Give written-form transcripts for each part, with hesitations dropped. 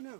No.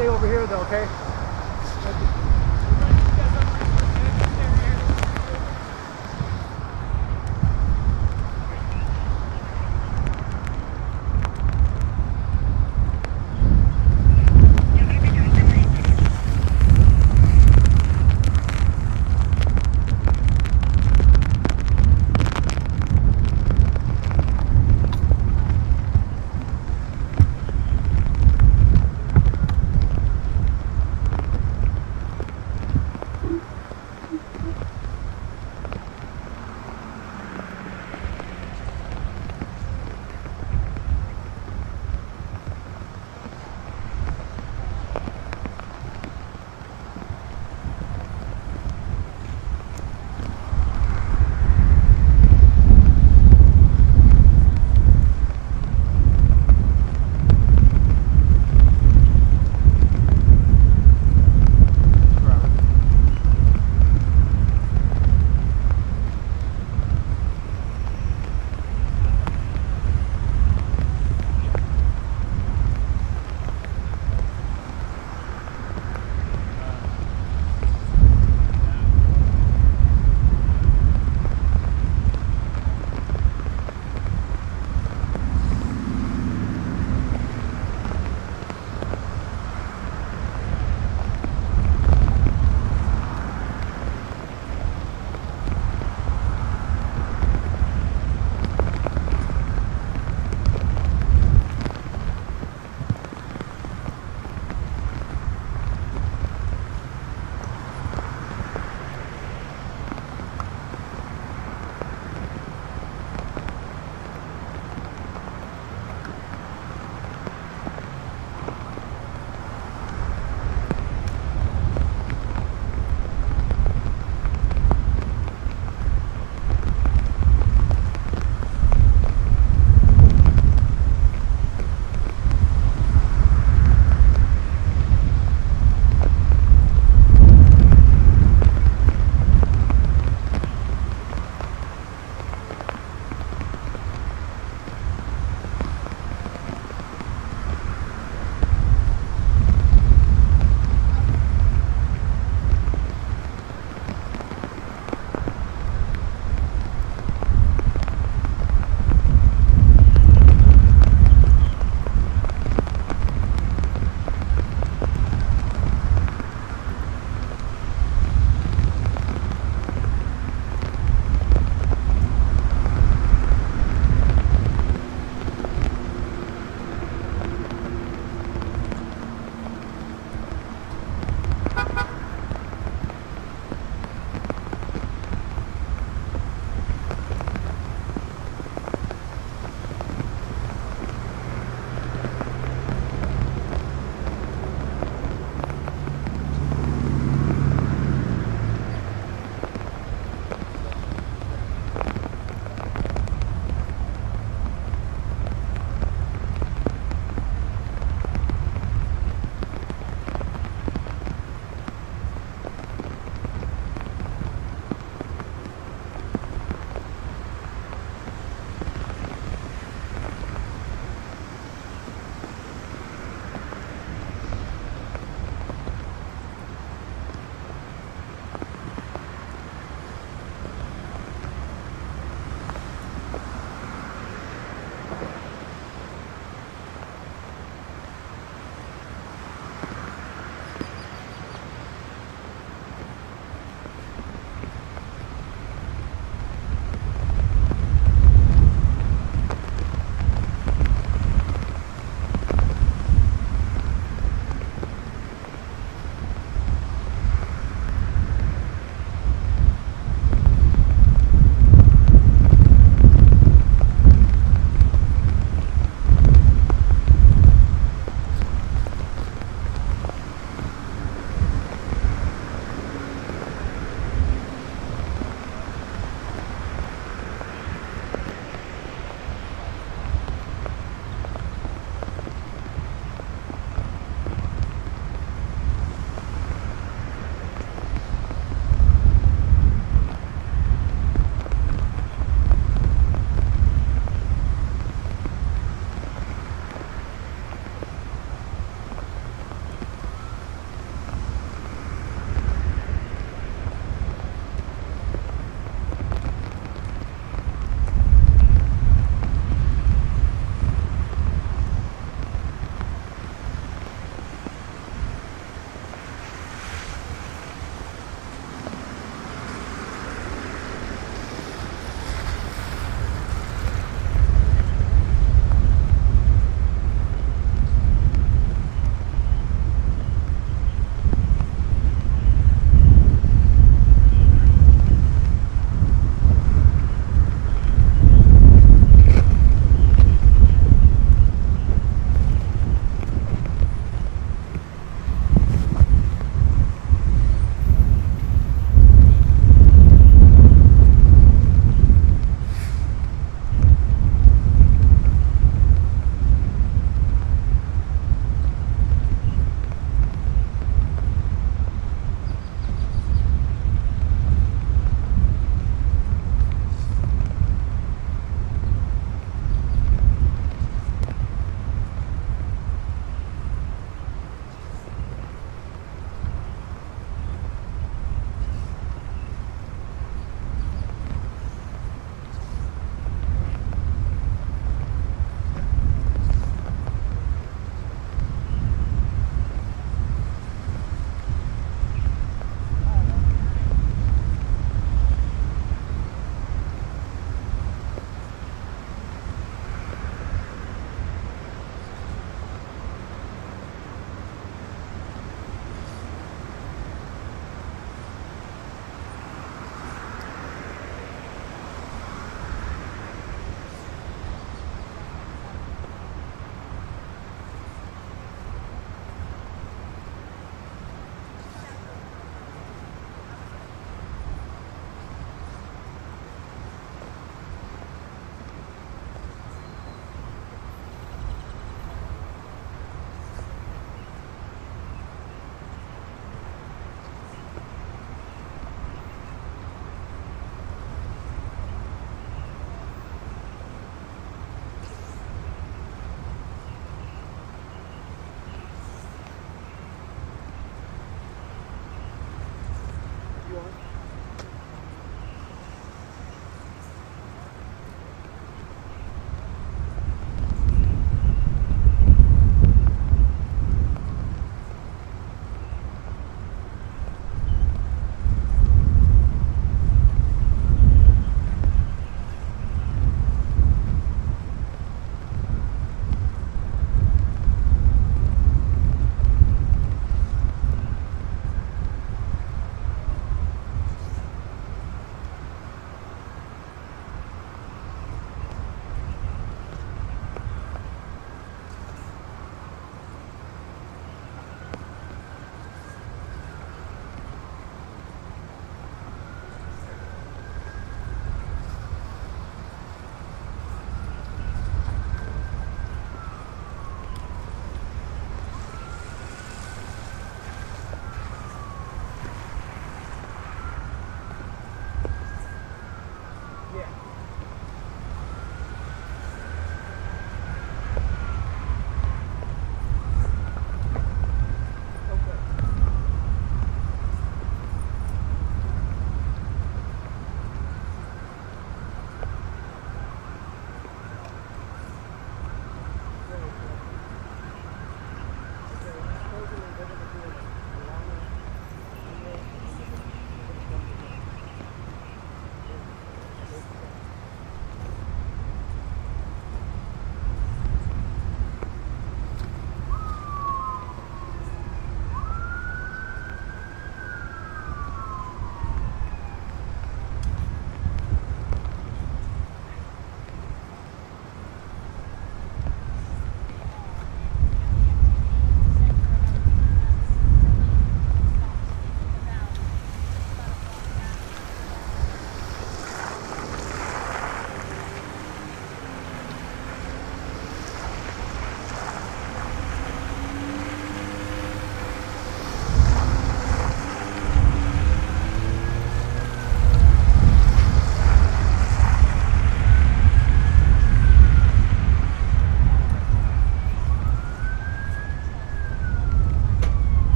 Stay over here though, okay?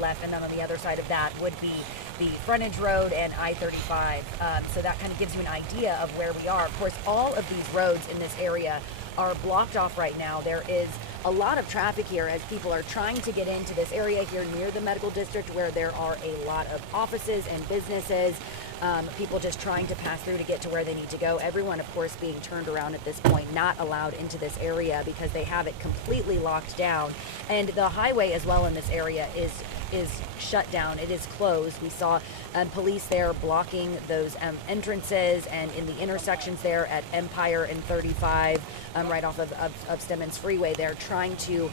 left, and then on the other side of that would be the frontage road and I-35. So that kind of gives you an idea of where we are. Of course, all of these roads in this area are blocked off right now. There is a lot of traffic here as people are trying to get into this area here near the medical district, where there are a lot of offices and businesses. People just trying to pass through to get to where they need to go. Everyone, of course, being turned around at this point, not allowed into this area because they have it completely locked down. And the highway as well in this area is shut down. It is closed. We saw police there blocking those entrances and in the intersections there at Empire and 35, right off of Stemmons Freeway. They're trying to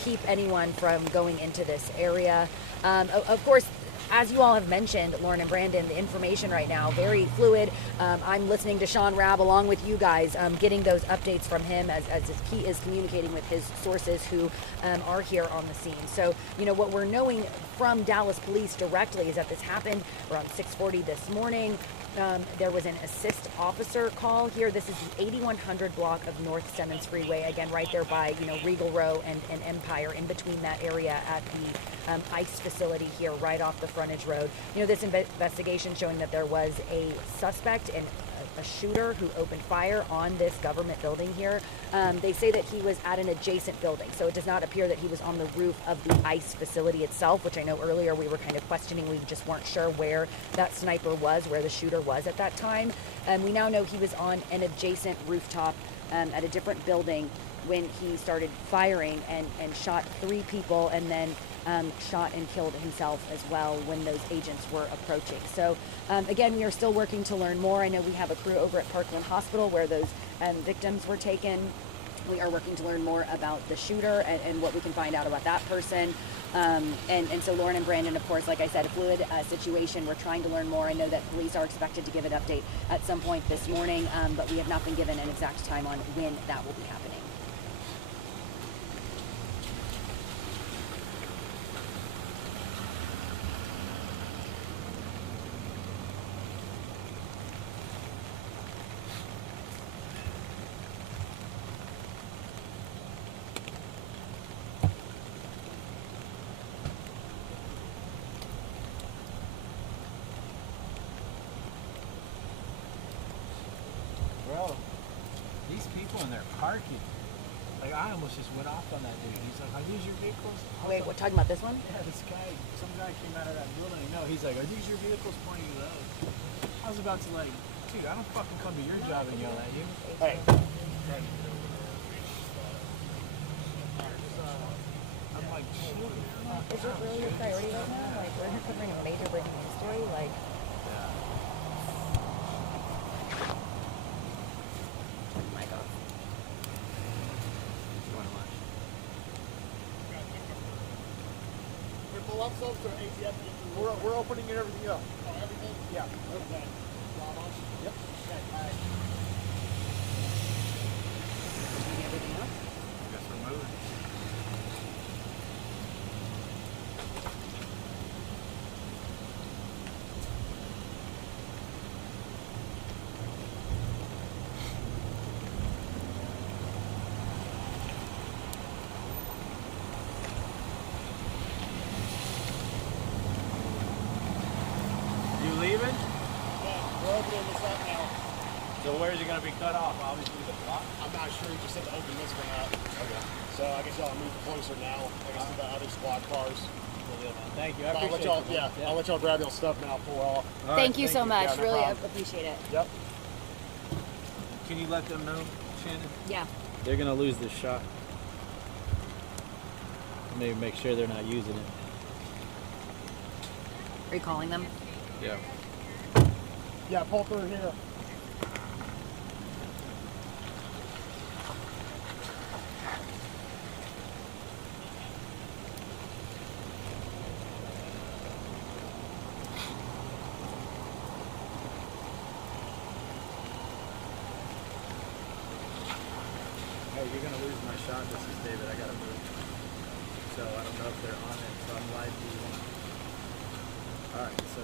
keep anyone from going into this area. Of course, as you all have mentioned, Lauren and Brandon, the information right now, very fluid. I'm listening to Sean Rabb along with you guys, getting those updates from him as he is communicating with his sources who are here on the scene. So, you know, what we're knowing from Dallas police directly is that this happened around 6:40 this morning. There was an assist officer call here. This is the 8100 block of North Stemmons Freeway, again, right there by, you know, Regal Row and Empire, in between that area at the ICE facility here, right off the frontage road. You know, this investigation showing that there was a suspect and a shooter who opened fire on this government building here. They say that he was at an adjacent building, so it does not appear that he was on the roof of the ICE facility itself, which I know earlier we were kind of questioning. We just weren't sure where that sniper was, where the shooter was at that time. We now know he was on an adjacent rooftop at a different building when he started firing and shot 3 people, and then shot and killed himself as well when those agents were approaching. So again, we are still working to learn more. I know we have a crew over at Parkland Hospital where those victims were taken. We are working to learn more about the shooter and what we can find out about that person. And so Lauren and Brandon, of course, like I said, a fluid situation. We're trying to learn more. I know that police are expected to give an update at some point this morning, but we have not been given an exact time on when that will be happening. Bro, these people in there parking. Like, I almost just went off on that dude. He's like, are these your vehicles? Wait, what, talking about this one? Yeah, this guy, some guy came out of that building. No, he's like, are these your vehicles, pointing to those? I was about to like, dude, I don't fucking come to your job and yell at you. Hey. I'm like, chill. Is it really your priority right now? Like, we're covering a major breaking news story? Like, We're opening everything up. Oh, everything? Yeah. Okay. Yep. Okay, bye. everything else? Guess we're moving. You leaving? Yeah, we're opening this up now. So where is it going to be cut off? Obviously the block. I'm not sure. He just said to open this one up. Okay. So I guess y'all move closer now. I guess to the other squad cars. Thank you. I I'll let appreciate y'all, it, man. I'll let y'all grab y'all stuff now. Pull off. All Thank right, you so much. Yeah, no Really problem. appreciate it. Yep. Can you let them know, Shannon? Yeah. They're gonna lose this shot. Maybe make sure they're not using it. Are you calling them? Yeah. Yeah, pull through here. Hey, you're gonna lose my shot. This is David. I gotta move. So I don't know if they're on it. So I'm live. All right. So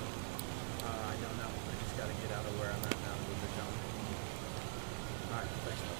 I don't know. I just gotta get out of where I'm at now. Move the jump. All right. Thanks, bro.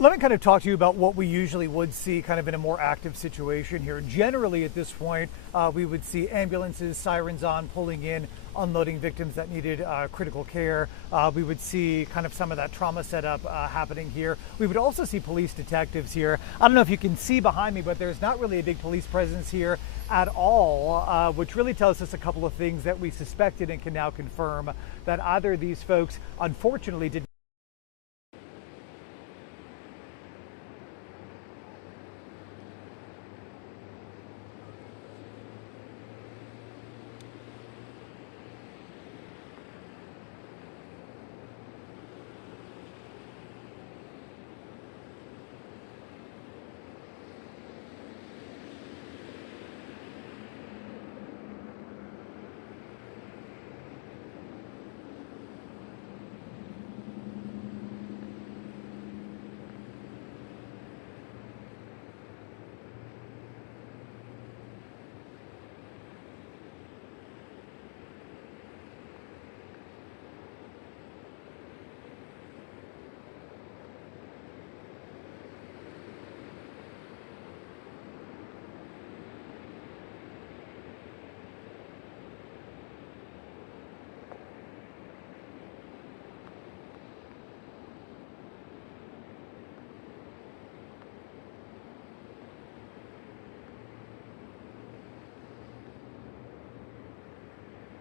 Let me kind of talk to you about what we usually would see kind of in a more active situation here. Generally at this point, we would see ambulances, sirens on, pulling in, unloading victims that needed critical care. We would see kind of some of that trauma setup happening here. We would also see police detectives here. I don't know if you can see behind me, but there's not really a big police presence here at all, which really tells us a couple of things that we suspected and can now confirm, that either these folks unfortunately did.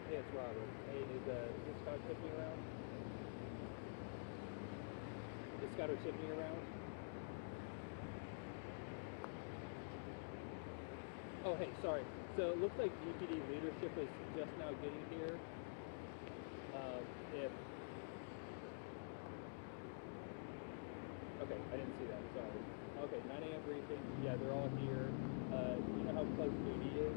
Hey, it's Robert. Hey, is this Scott tipping around? Is Scott tipping around? Oh, hey, sorry. So it looks like UPD leadership is just now getting here. If okay, I didn't see that. Sorry. Okay, 9 a.m. briefing. Yeah, they're all here. Do you know how close duty is?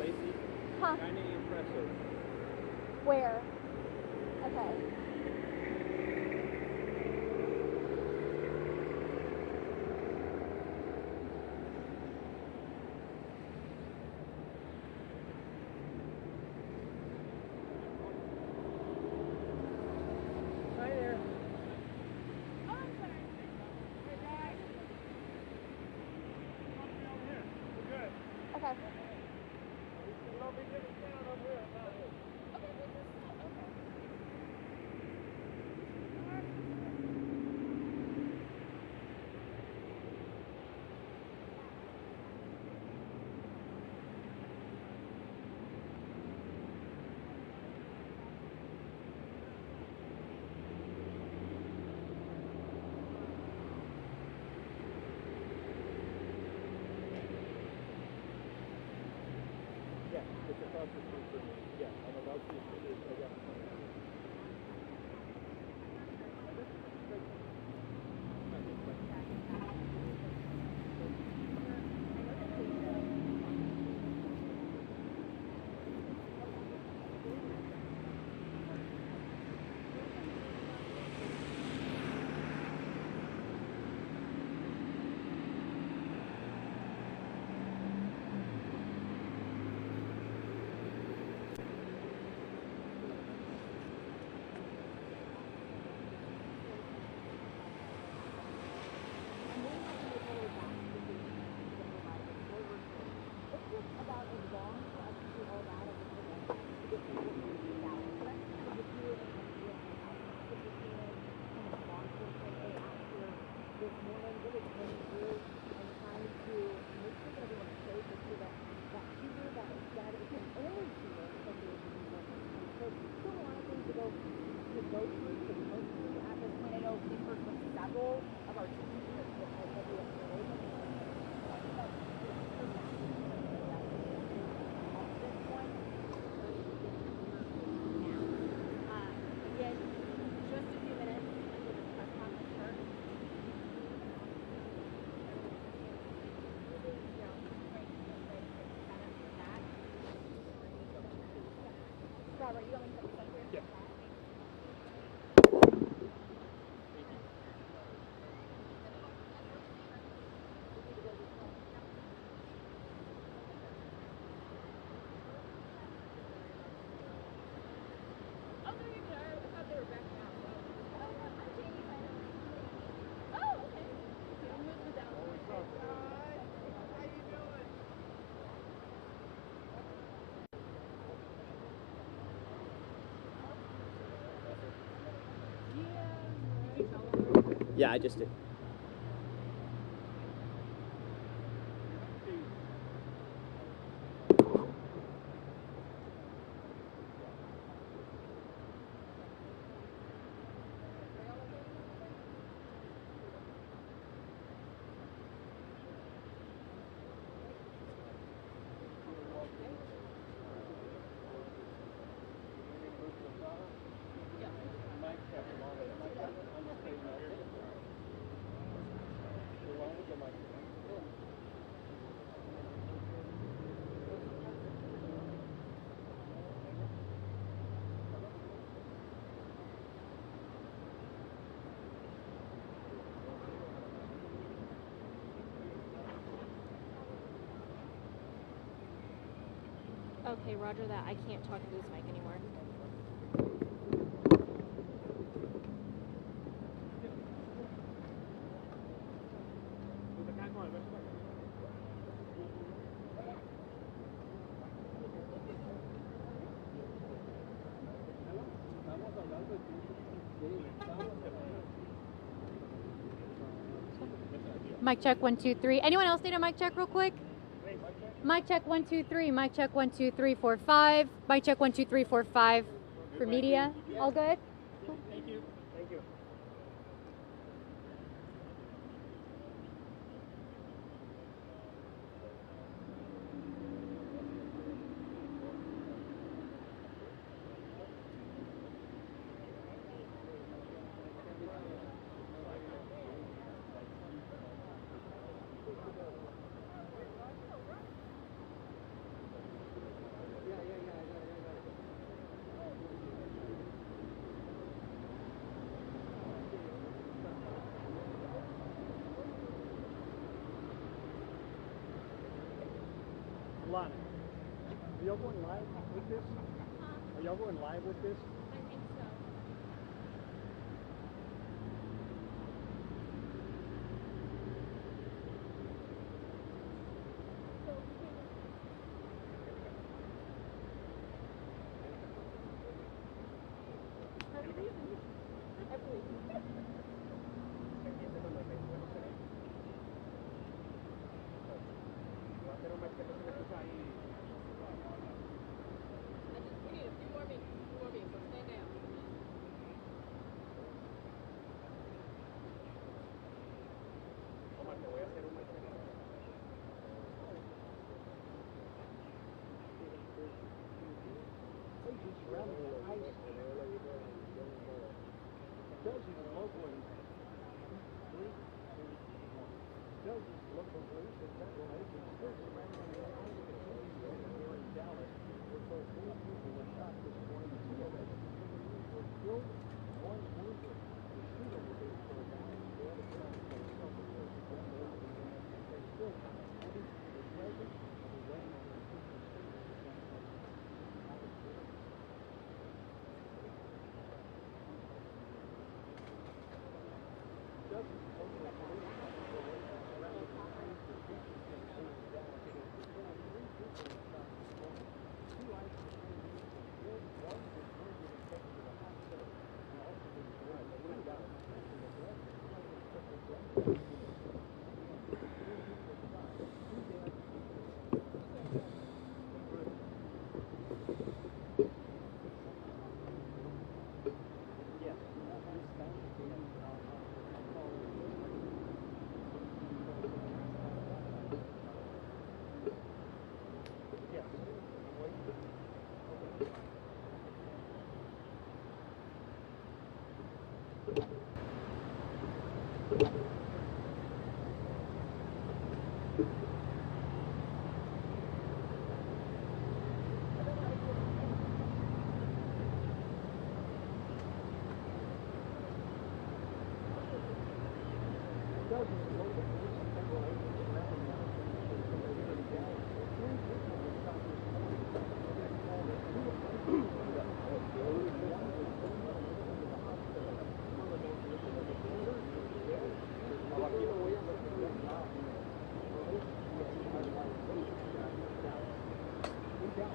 Lacey? Huh? 9 a.m. presser. Where? Okay. Hi there. Okay. Yeah, it's across the street from me. Yeah, I'm about to see it around the corner. Robert, you want me to put this up here? Yeah. Yeah, I just did. Okay, roger that. I can't talk into this mic anymore. Mic check 1 2 3. Anyone else need a mic check real quick? Mic check 1 2 3. Mic check 1 2 3 4 5. Mic check 1 2 3 4 5 for media. All good? Thank you. Thank you. Lana, are y'all going live with this? Are y'all going live with this? I think so.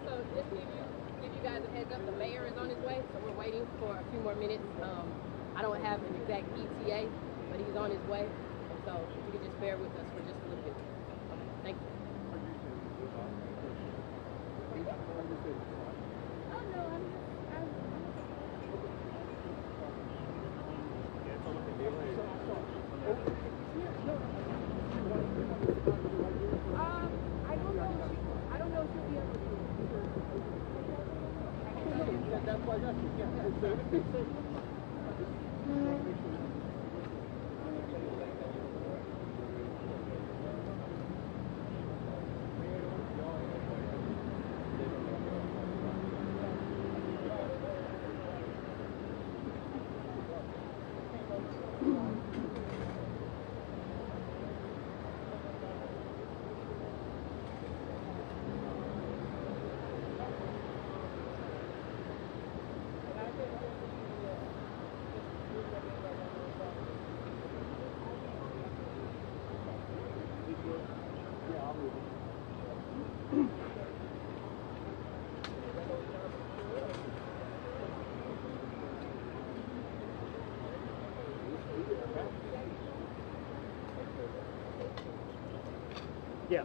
So just give you guys a heads up, the mayor is on his way, so we're waiting for a few more minutes. I don't have an exact ETA, but but he's on his way. And so if you could just bear with us for just a little bit. Okay, thank you. Oh no, I don't know if you'll be able to. That's why I got you. Yeah.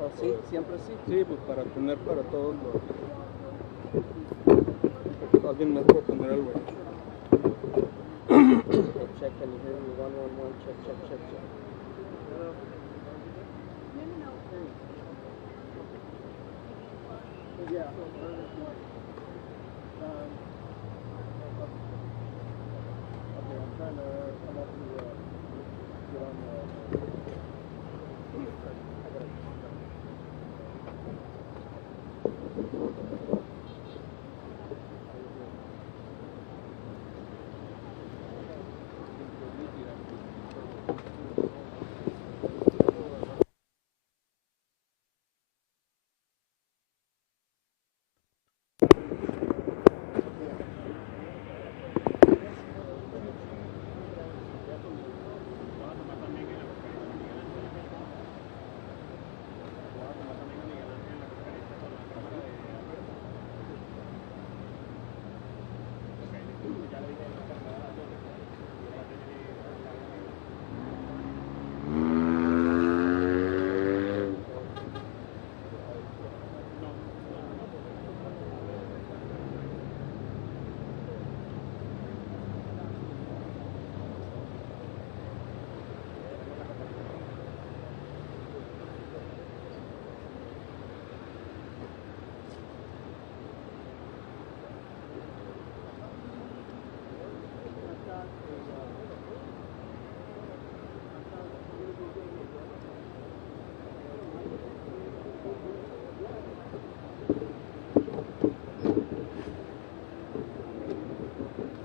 ¿Oh, sí? ¿Siempre sí? Sí, pues para tener para todos los... Alguien más puede poner algo. Check, can you hear me? 111, check, check, check, check. Yeah. Okay, I'm trying to come up to get on the...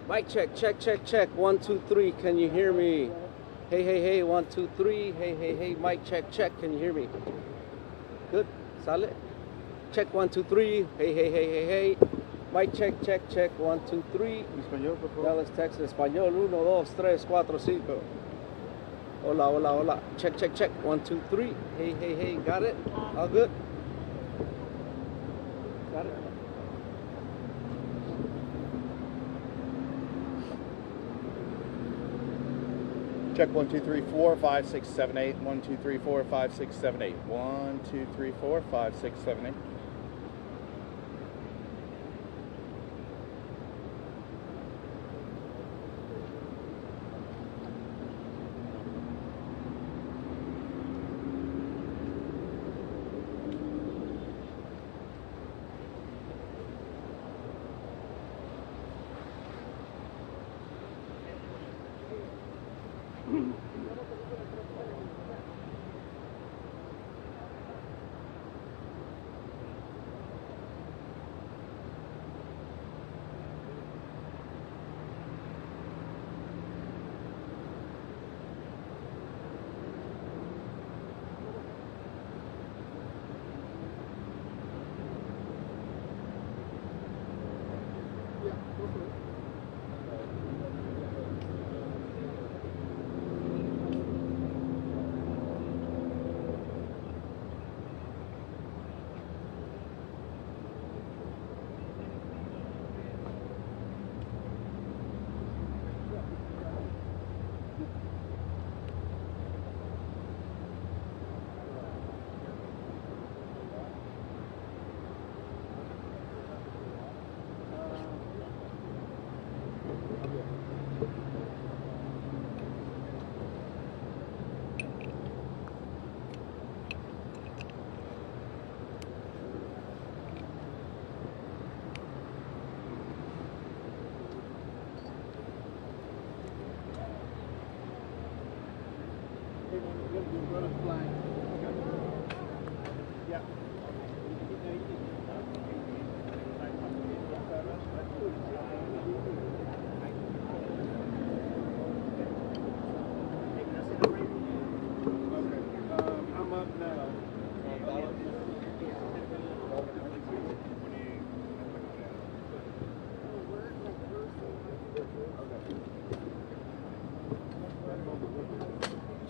Mic check, check, check, check. 1, 2, 3. Can you hear me? Hey, hey, hey. 1, 2, 3. Hey, hey, hey. Mic check, check. Can you hear me? Good. Sale. Check 1, 2, 3. Hey, hey, hey, hey, hey. Mic check, check, check. 1, 2, 3. Español, por favor. Dallas, Texas. Español. 1, 2, 3, 4, 5. Hola, hola, hola. Check, check, check. 1, 2, 3. Hey, hey, hey. Got it? All good? Got it? Check 1, 2, 3, 4, 5, 6, 7, 8. 1, 2, 3, 4, 5, 6, 7, 8. 1, 2, 3, 4, 5, 6, 7, 8.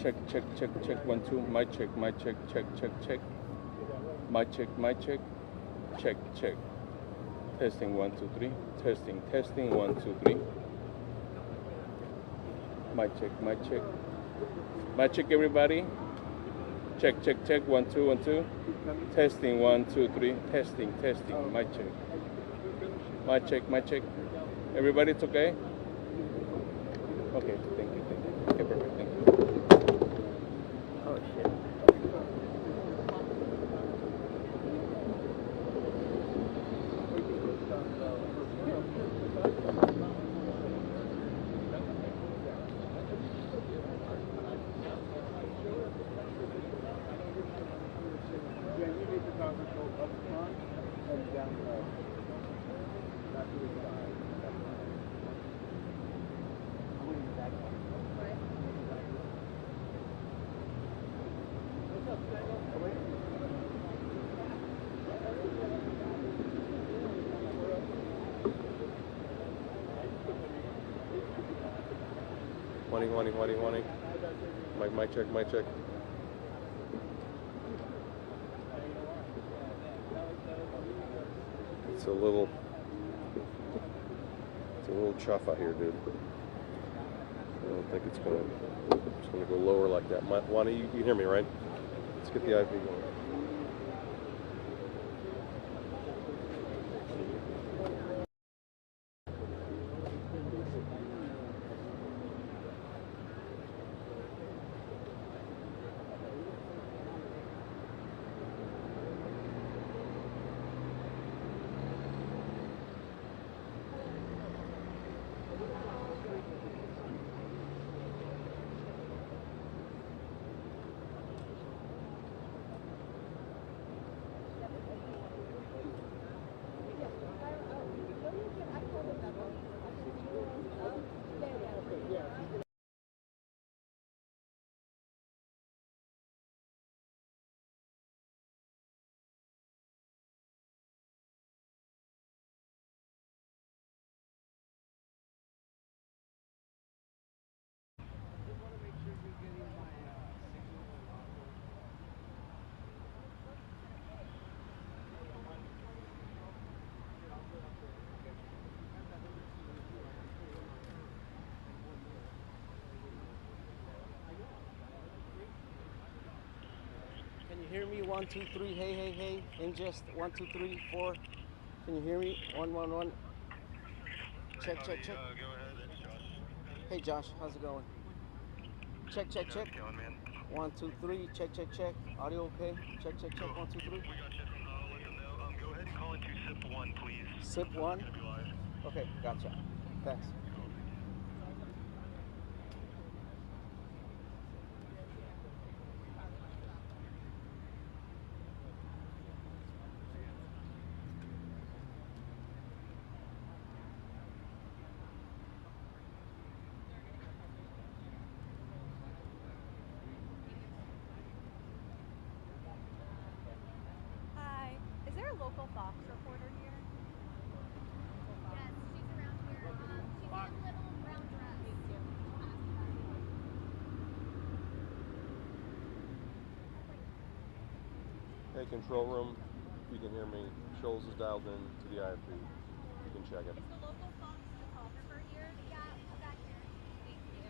Check, check, check, check, 1, 2. Mic check, check, check, check. Mic check, check, check. Testing, 1, 2, 3. Testing, 1, 2, 3. Mic check. Mic check, everybody. Check, 1, 2, 1, 2. Testing, 1, 2, 3. Testing. Mic check. Mic check. Everybody, it's okay? Okay, thank you. Okay, perfect, thank you. Oh shit. Yeah, you need to conference go up front and down low. Not to the side. I'm going to the back one. What's up, Stego? 20. Mic check. It's a little chuff out here, dude. I don't think it's gonna go lower like that. Wanda, you hear me, right? Let's get the IV going. Can you hear me? 1, 2, 3. Hey. Ingest 1, 2, 3, 4. Can you hear me? 1, 1, 1. Check. Go ahead, it's Josh. Hey Josh, how's it going? Check. How's it going, man? 1, 2, 3. Check. Audio okay? Check. 1, 2, 3. We got you. I'll let them know. Go ahead and call into SIP 1, please. SIP 1? Gonna be live. Okay, gotcha. Thanks. Hi. Is there a local Fox reporter here? Yes, she's around here. She's in a little brown dress. Hey, control room, if you can hear me, Scholes is dialed in to the IFB. You can check it. Is the local Fox photographer here? Yeah, we'll back here. Thank you.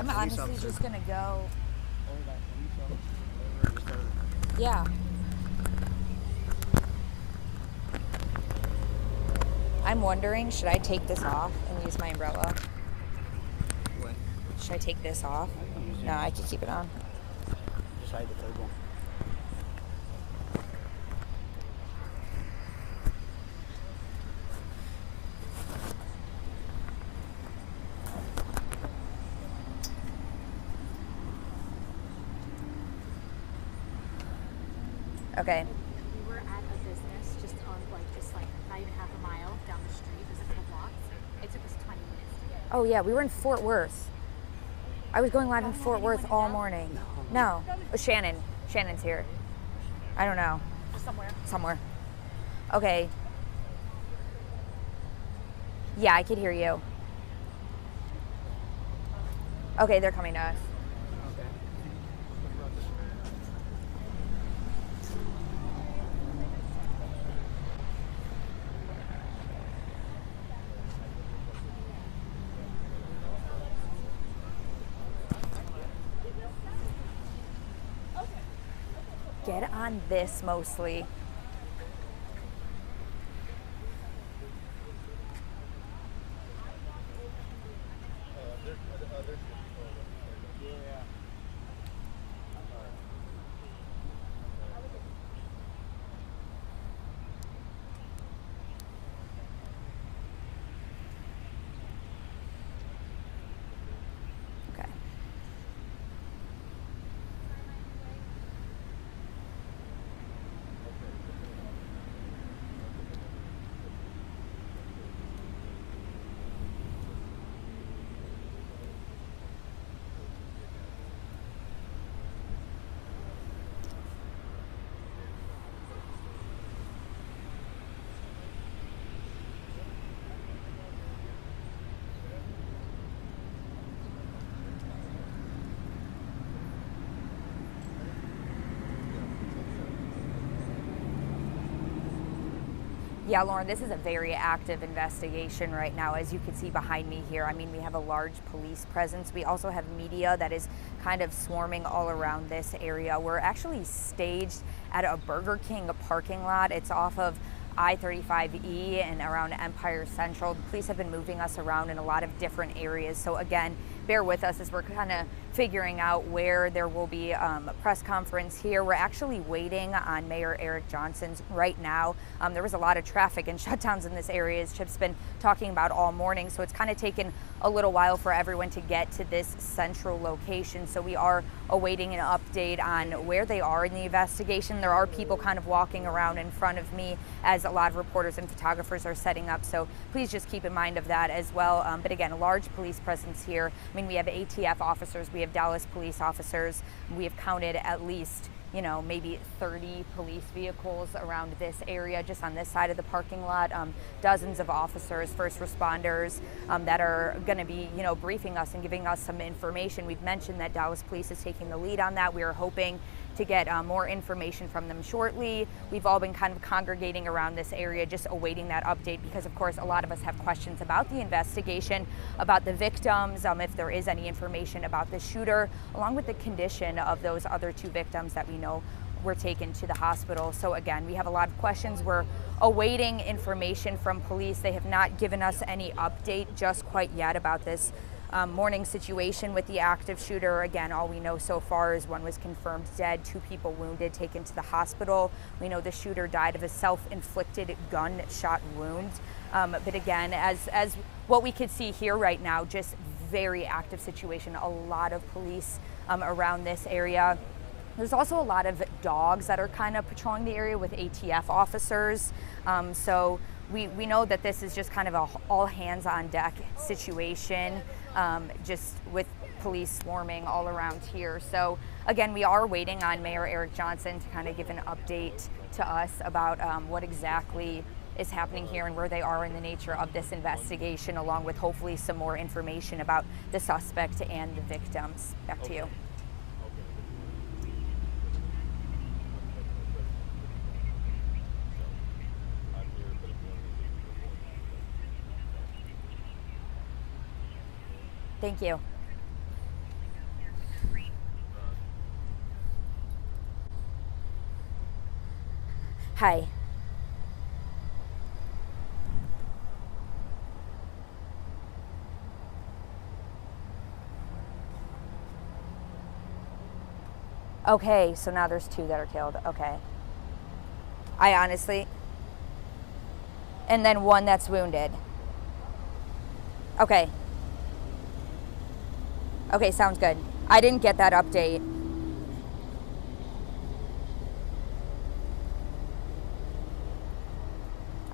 I'm Police honestly officer. just gonna go. Or that police officer. Or just a... Yeah. I'm wondering, should I take this off and use my umbrella? What? Should I take this off? No, I can keep it on. Just hide the table. Okay. We were at a business just not even half a mile down the street. There's a couple blocks. It took us 20 minutes to get. Oh yeah, we were in Fort Worth. I was going live in Fort Worth all morning. No. Oh, Shannon. Shannon's here. I don't know. Somewhere. Okay. Yeah, I could hear you. Okay, they're coming to us. Get on this mostly. Okay. Yeah, Lauren, this is a very active investigation right now, as you can see behind me here. I mean, we have a large police presence. We also have media that is kind of swarming all around this area. We're actually staged at a Burger King parking lot. It's off of I-35E and around Empire Central. The police have been moving us around in a lot of different areas. So again, bear with us as we're kind of figuring out where there will be a press conference here. We're actually waiting on Mayor Eric Johnson's right now. There was a lot of traffic and shutdowns in this area, as Chip's been talking about all morning. So it's kind of taken a little while for everyone to get to this central location. So we are awaiting an update on where they are in the investigation. There are people kind of walking around in front of me as a lot of reporters and photographers are setting up. So please just keep in mind of that as well. But again, a large police presence here. I mean, we have ATF officers, we have Dallas police officers. We have counted at least, you know, maybe 30 police vehicles around this area, just on this side of the parking lot. Dozens of officers, first responders that are going to be, you know, briefing us and giving us some information. We've mentioned that Dallas Police is taking the lead on that. We are hoping to get more information from them shortly. We've all been kind of congregating around this area, just awaiting that update, because of course a lot of us have questions about the investigation, about the victims, if there is any information about the shooter, along with the condition of those other two victims that we know were taken to the hospital. So again, we have a lot of questions. We're awaiting information from police. They have not given us any update just quite yet about this morning situation with the active shooter. Again, all we know so far is one was confirmed dead, 2 people wounded, taken to the hospital. We know the shooter died of a self-inflicted gunshot wound. But again, as what we could see here right now, just very active situation. A lot of police around this area. There's also a lot of dogs that are kind of patrolling the area with ATF officers. So we know that this is just kind of a all hands on deck situation, just with police swarming all around here. So again, we are waiting on Mayor Eric Johnson to kind of give an update to us about what exactly is happening here and where they are in the nature of this investigation, along with hopefully some more information about the suspect and the victims. Back to you. Thank you. Hi. Okay, so now there's 2 that are killed. Okay. I honestly... And then 1 that's wounded. Okay. Okay, sounds good. I didn't get that update.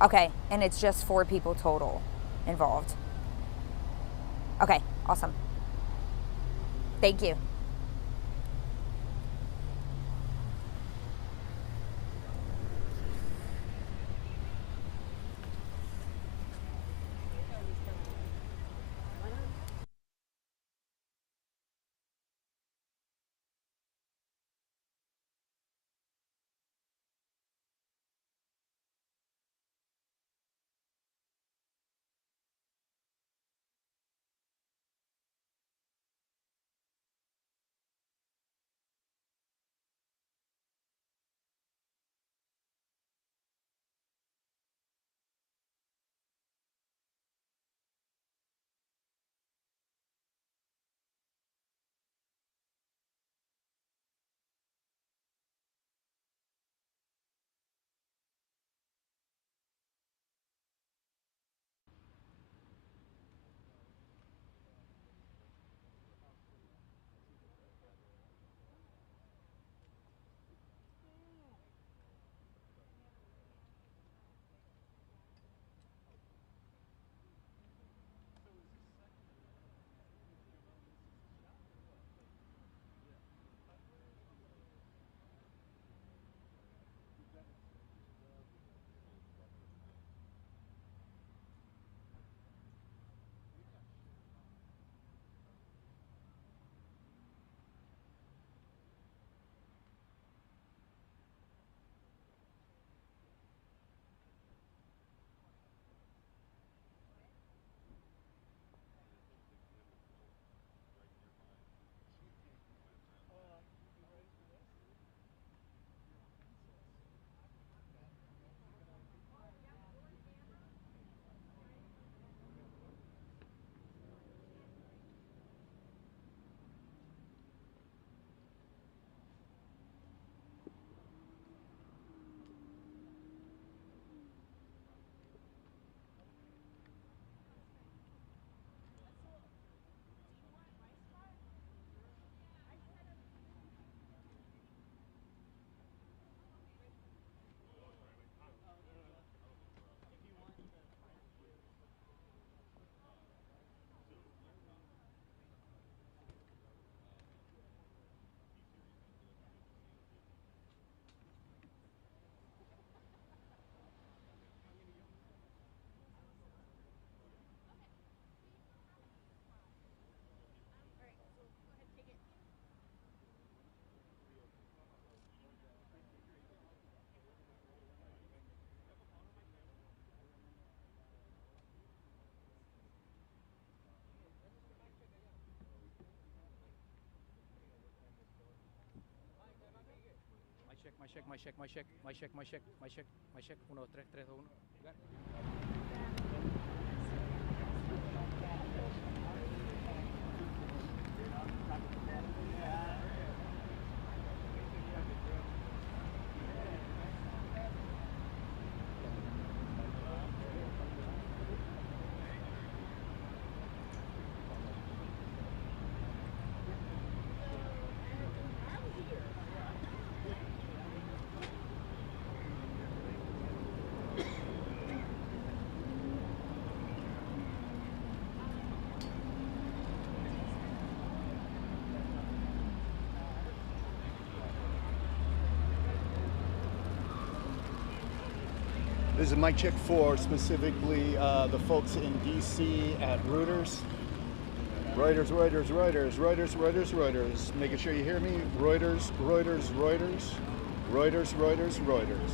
Okay, and it's just 4 people total involved. Okay, awesome. Thank you. My check, my check, my check, my check, my check, my check, my check. 1, 2, 3, 3, 2, 1. Got it. This is mic check 4, specifically the folks in DC at Reuters. Reuters, Reuters, Reuters, Reuters, Reuters, Reuters. Making sure you hear me. Reuters, Reuters, Reuters, Reuters, Reuters, Reuters.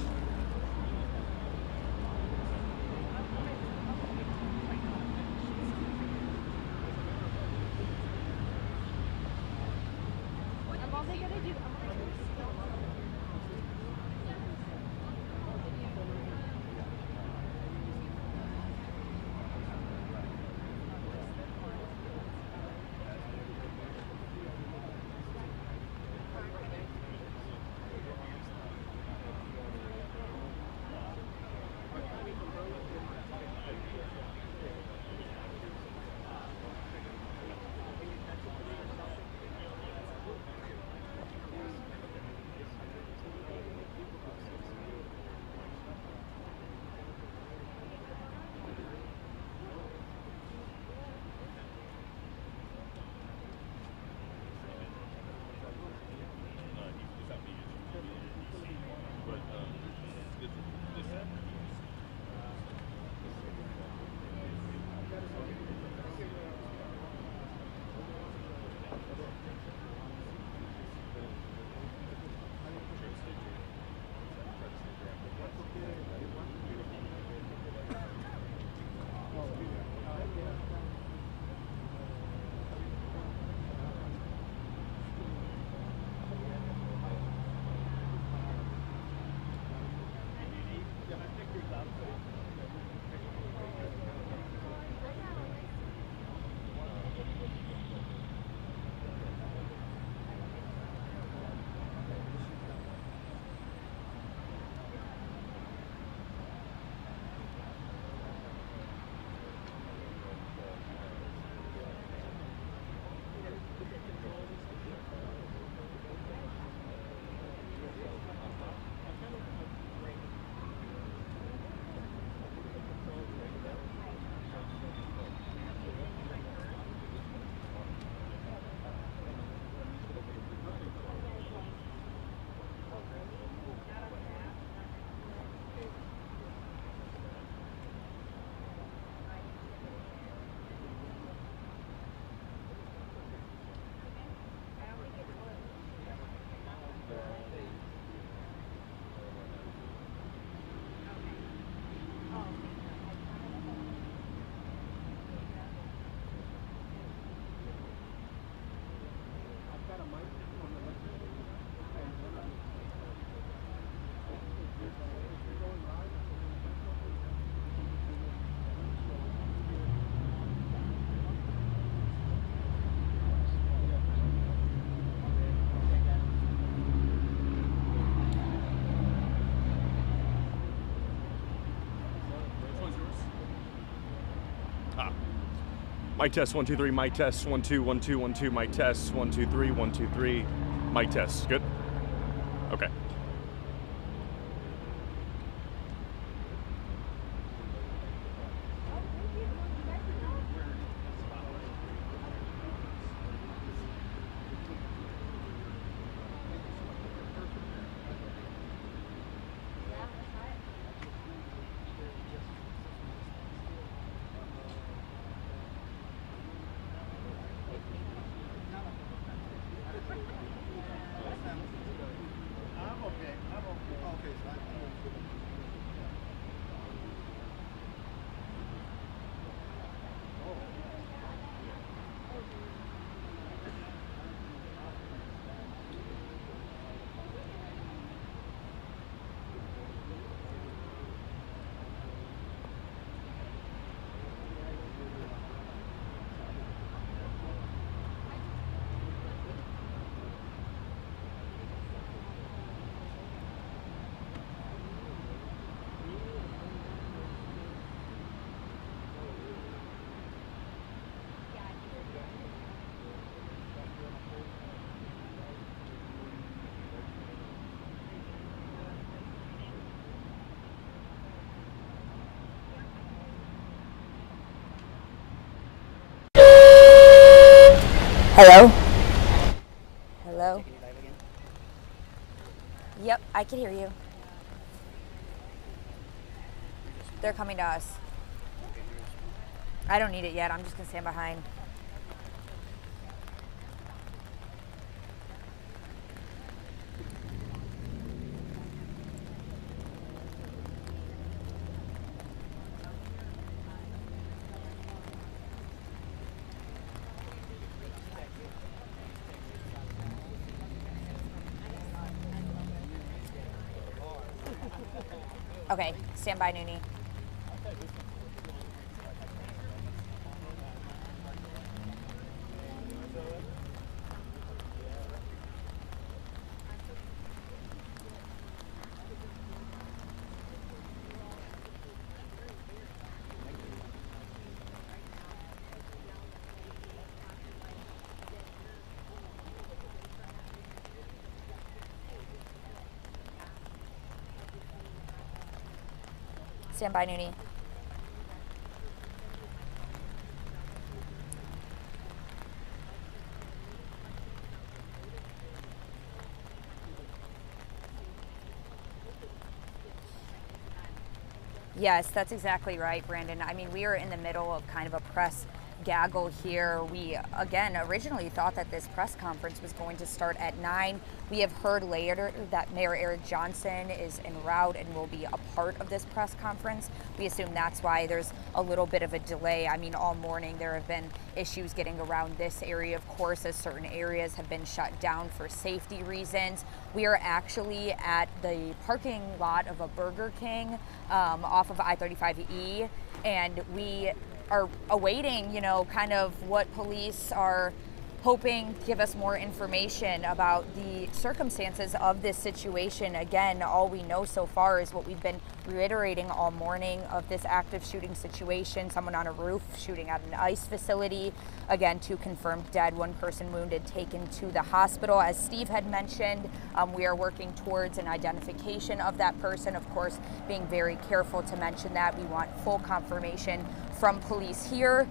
Mic test 1 2 3. Mic test 1 2 1 2 1 2. Mic test 1 2 3 1 2 3. Mic test. Good. Okay. Hello? Hello? Yep, I can hear you. They're coming to us. I don't need it yet. I'm just going to stand behind. Okay, stand by, Noonie. Stand by, Noonie. Yes, that's exactly right, Brandon. I mean, we are in the middle of kind of a press gaggle here. We, again, originally thought that this press conference was going to start at 9. We have heard later that Mayor Eric Johnson is en route and will be a part of this press conference. We assume that's why there's a little bit of a delay. I mean, all morning there have been issues getting around this area, of course, as certain areas have been shut down for safety reasons. We are actually at the parking lot of a Burger King off of I-35E, and we are awaiting, you know, kind of what police are hoping to give us more information about the circumstances of this situation. Again, all we know so far is what we've been reiterating all morning of this active shooting situation, someone on a roof shooting at an ICE facility. Again, 2 confirmed dead, 1 person wounded, taken to the hospital. As Steve had mentioned, we are working towards an identification of that person. Of course, being very careful to mention that. We want full confirmation from police here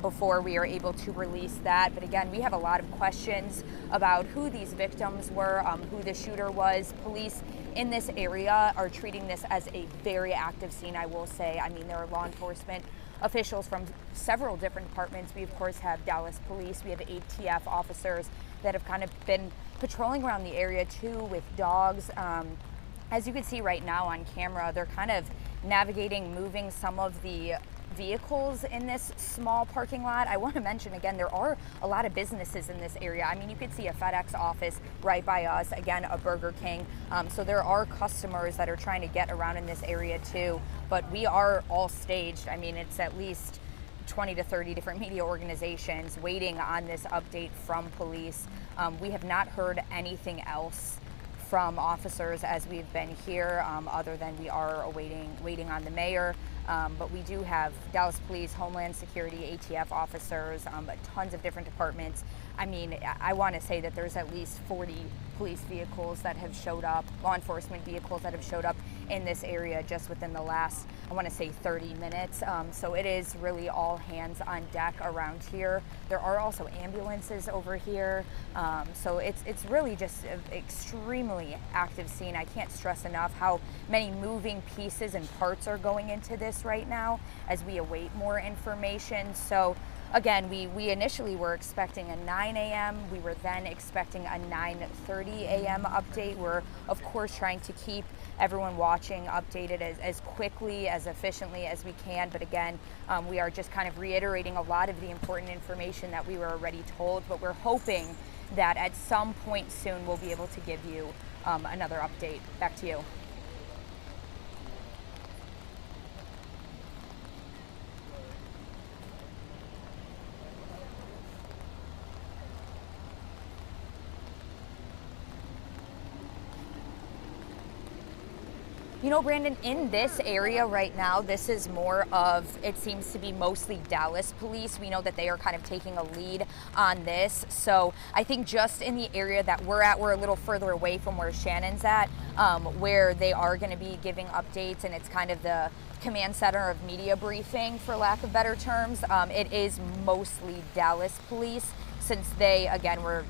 before we are able to release that. But again, we have a lot of questions about who these victims were, who the shooter was. Police in this area are treating this as a very active scene, I will say. I mean, there are law enforcement officials from several different departments. We, of course, have Dallas Police. We have ATF officers that have kind of been patrolling around the area, too, with dogs. As you can see right now on camera, they're kind of navigating, moving some of the vehicles in this small parking lot. I want to mention again, there are a lot of businesses in this area. I mean, you could see a FedEx office right by us, again, a Burger King. So there are customers that are trying to get around in this area too, but we are all staged. I mean, it's at least 20 to 30 different media organizations waiting on this update from police. We have not heard anything else from officers as we've been here, other than we are waiting on the mayor. But we do have Dallas Police, Homeland Security, ATF officers, tons of different departments. I mean, I want to say that there's at least 40 police vehicles that have showed up, law enforcement vehicles that have showed up in this area just within the last, I want to say 30 minutes. So it is really all hands on deck around here. There are also ambulances over here. So it's really just an extremely active scene. I can't stress enough how many moving pieces and parts are going into this right now as we await more information. So again, we initially were expecting a 9 a.m. We were then expecting a 9:30 a.m. update. We're, of course, trying to keep everyone watching updated as quickly, as efficiently as we can. But again, we are just kind of reiterating a lot of the important information that we were already told. But we're hoping that at some point soon we'll be able to give you another update. Back to you. You know, Brandon, in this area right now, this is more of, it seems to be mostly Dallas police. We know that they are kind of taking a lead on this. So I think just in the area that we're at, we're a little further away from where Shannon's at, where they are going to be giving updates, and it's kind of the command center of media briefing, for lack of better terms. It is mostly Dallas police, since they, again, were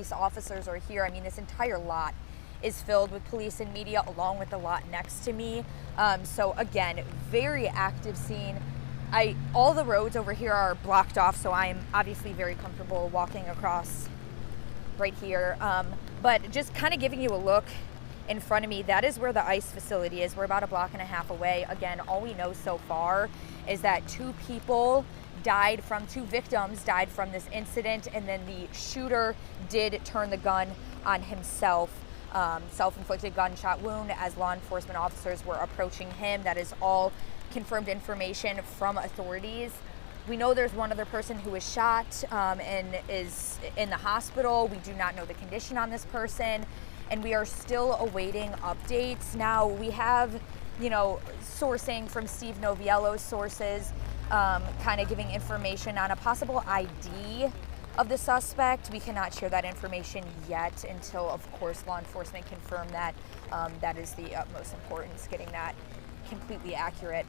police officers are here. I mean, this entire lot is filled with police and media, along with the lot next to me. So again, very active scene. All the roads over here are blocked off, so I am obviously very comfortable walking across right here. But just kind of giving you a look in front of me, that is where the ICE facility is. We're about a block and a half away. Again, all we know so far is that two victims died from this incident, and then the shooter did turn the gun on himself. Self-inflicted gunshot wound as law enforcement officers were approaching him. That is all confirmed information from authorities. We know there's one other person who was shot and is in the hospital. We do not know the condition on this person, and we are still awaiting updates. Now, we have, sourcing from Steve Noviello's sources, kind of giving information on a possible ID of the suspect. We cannot share that information yet until, of course, law enforcement confirm that. That is the utmost importance, getting that completely accurate.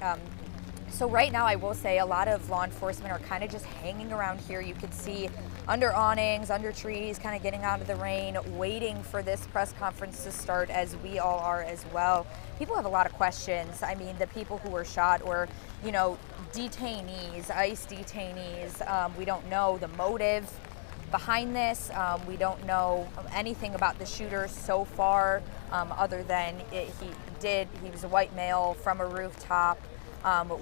So right now, I will say a lot of law enforcement are kind of just hanging around here. You could see under awnings, under trees, kind of getting out of the rain, waiting for this press conference to start, as we all are as well. People have a lot of questions. I mean, the people who were shot were, detainees, ICE detainees. We don't know the motive behind this. We don't know anything about the shooter so far, other than he was a white male from a rooftop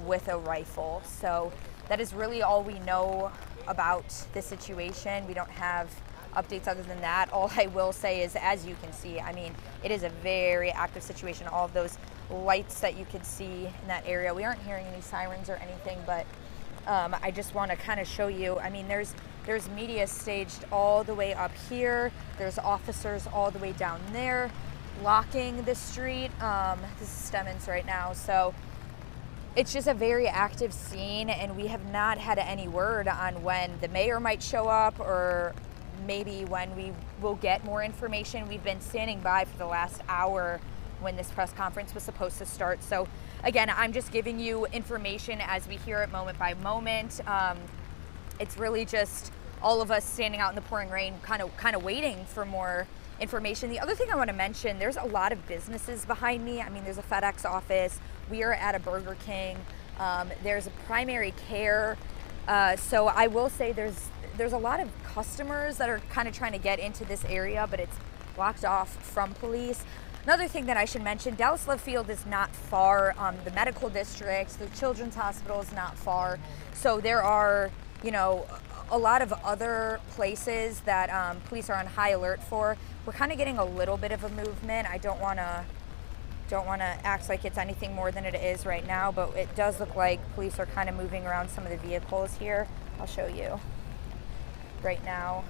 with a rifle. So that is really all we know about the situation. We don't have updates other than that. All I will say is, as you can see, I mean, it is a very active situation. All of those lights that you can see in that area, we aren't hearing any sirens or anything, but I just want to kind of show you. I mean, there's media staged all the way up here. There's officers all the way down there blocking the street. This is Stemmons right now. So it's just a very active scene, and we have not had any word on when the mayor might show up, or maybe when we will get more information. We've been standing by for the last hour when this press conference was supposed to start. So again, I'm just giving you information as we hear it moment by moment. It's really just all of us standing out in the pouring rain, kind of waiting for more information. The other thing I want to mention, there's a lot of businesses behind me. I mean, there's a FedEx office. We are at a Burger King. There's a primary care. So I will say there's a lot of customers that are kind of trying to get into this area, but it's blocked off from police. Another thing that I should mention, Dallas Love Field is not far. The medical district, the children's hospital is not far. So there are, a lot of other places that police are on high alert for. We're kind of getting a little bit of a movement. I don't want to act like it's anything more than it is right now, but it does look like police are kind of moving around some of the vehicles here. I'll show you right now.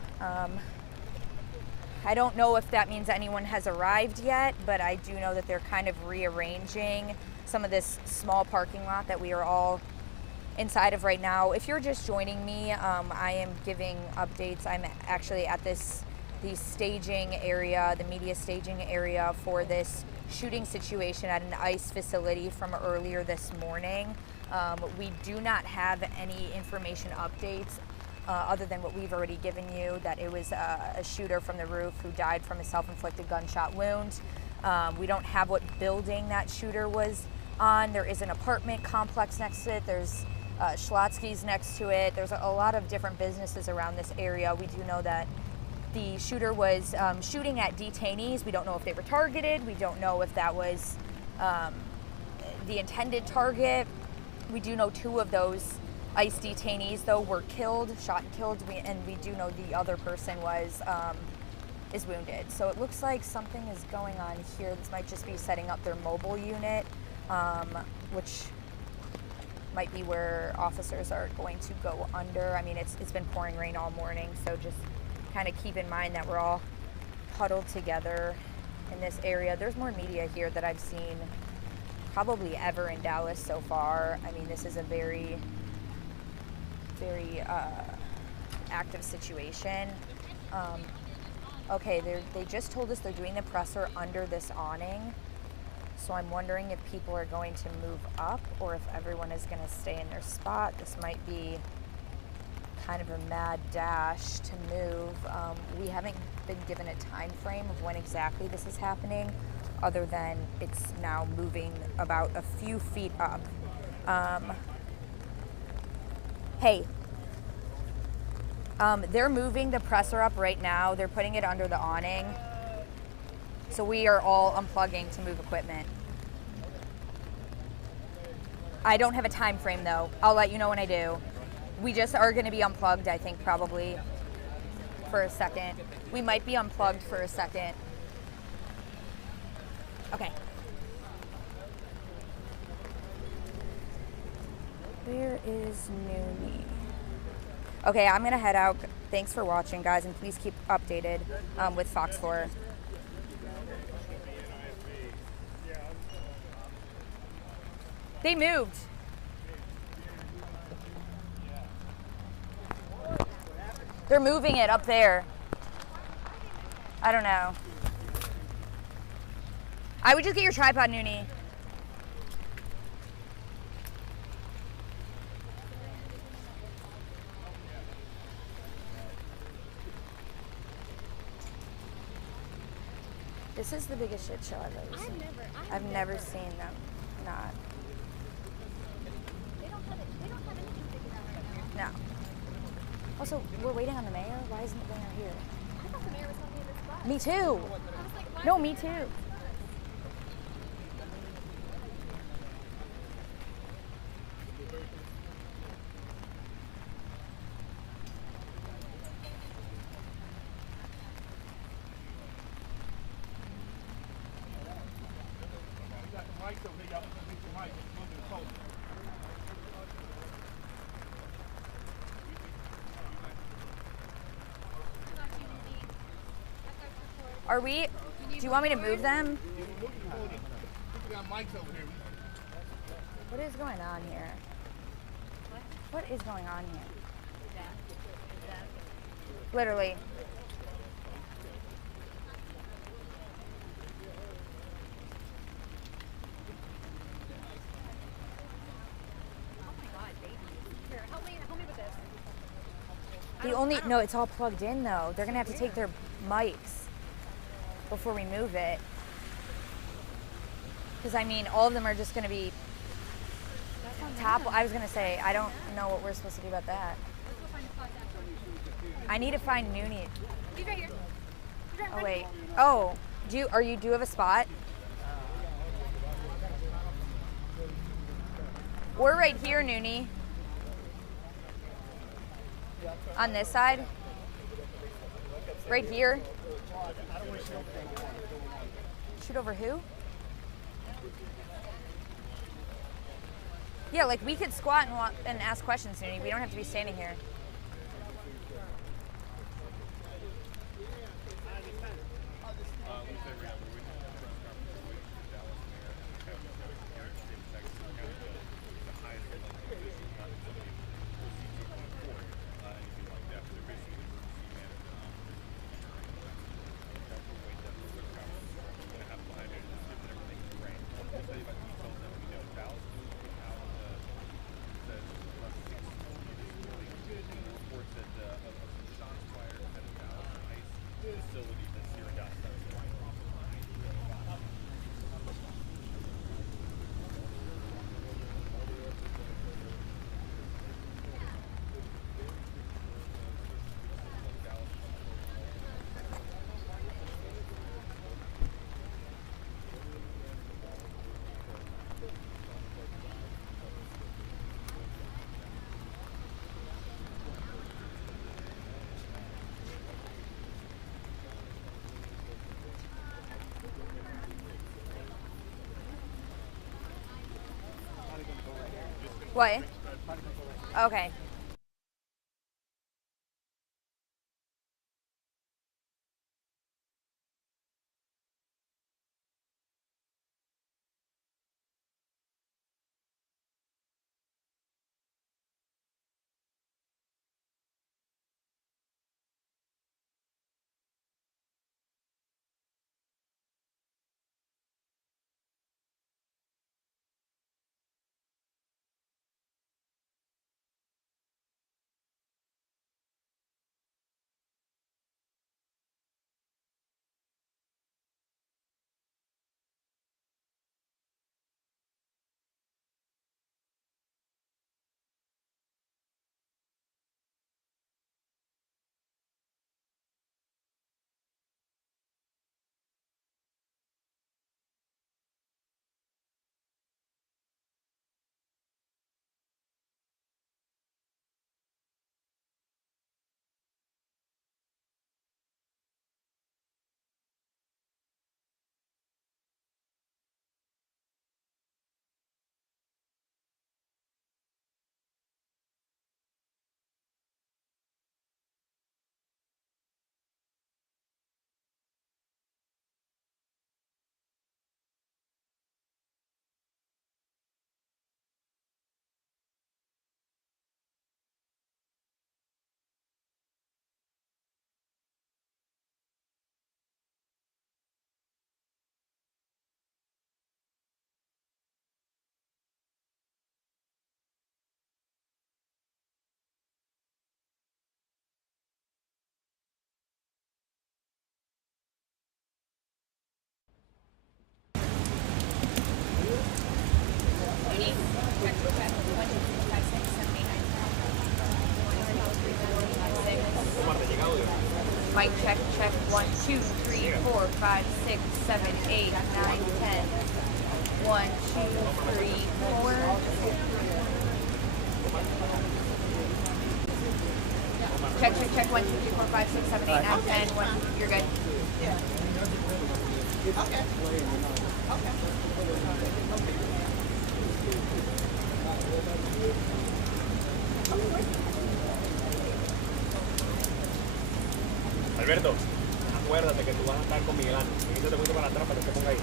I don't know if that means anyone has arrived yet, but I do know that they're kind of rearranging some of this small parking lot that we are all inside of right now. If you're just joining me, I am giving updates. I'm actually at the staging area, the media staging area for this shooting situation at an ICE facility from earlier this morning. We do not have any information updates other than what we've already given you, that it was a shooter from the roof who died from a self-inflicted gunshot wound. We don't have what building that shooter was on. There is an apartment complex next to it. There's Schlotsky's next to it. There's a lot of different businesses around this area. We do know that the shooter was shooting at detainees. We don't know if they were targeted. We don't know if that was the intended target. We do know 2 of those ICE detainees, though, were killed, shot and killed, and we do know the other person is wounded. So it looks like something is going on here. This might just be setting up their mobile unit, which might be where officers are going to go under. I mean, it's been pouring rain all morning, so just kind of keep in mind that we're all huddled together in this area. There's more media here that I've seen probably ever in Dallas so far. I mean, this is a very active situation. Okay, they just told us they're doing the presser under this awning. So I'm wondering if people are going to move up or if everyone is going to stay in their spot. This might be kind of a mad dash to move. We haven't been given a time frame of when exactly this is happening, other than it's now moving about a few feet up. Hey, they're moving the presser up right now. They're putting it under the awning. So we are all unplugging to move equipment. I don't have a time frame though. I'll let you know when I do. We just are going to be unplugged, I think, probably for a second. We might be unplugged for a second. Okay. Where is Noonie? Okay, I'm going to head out. Thanks for watching, guys, and please keep updated with Fox 4. They moved. They're moving it up there. I don't know. I would just get your tripod, Noonie. This is the biggest shit show I've ever seen. I've never seen them not. They don't have anything figured out right now. No. Also, we're waiting on the mayor. Why isn't the mayor here? I thought the mayor was going to be in this bus. Me too. I was like, why? No, me too. Are we? Do you want me to move them? What is going on here? What is going on here? Literally. Here, help me with this. No, it's all plugged in though. They're gonna have to take their mics before we move it. Because I mean, all of them are just gonna be top. I was gonna say, I don't know what we're supposed to do about that. I need to find Noonie. He's right here. He's right Oh wait. Oh, do you have a spot? We're right here, Noonie. On this side. Right here. Shoot over who? Yeah, like we could squat and ask questions, Noonie. We don't have to be standing here. What? Okay. 5, 6, 7, 8, 9, 10. 1, 2, 3, 4. Check, check, check. 1, 2, 3, 4, 5, 6, 7, 8, 9, 10. 1, you're good. Yeah. Okay. Okay. Alberto, acuérdate que tú vas a estar con Miguel Ángel. Quítate un poquito para atrás para que se ponga ahí.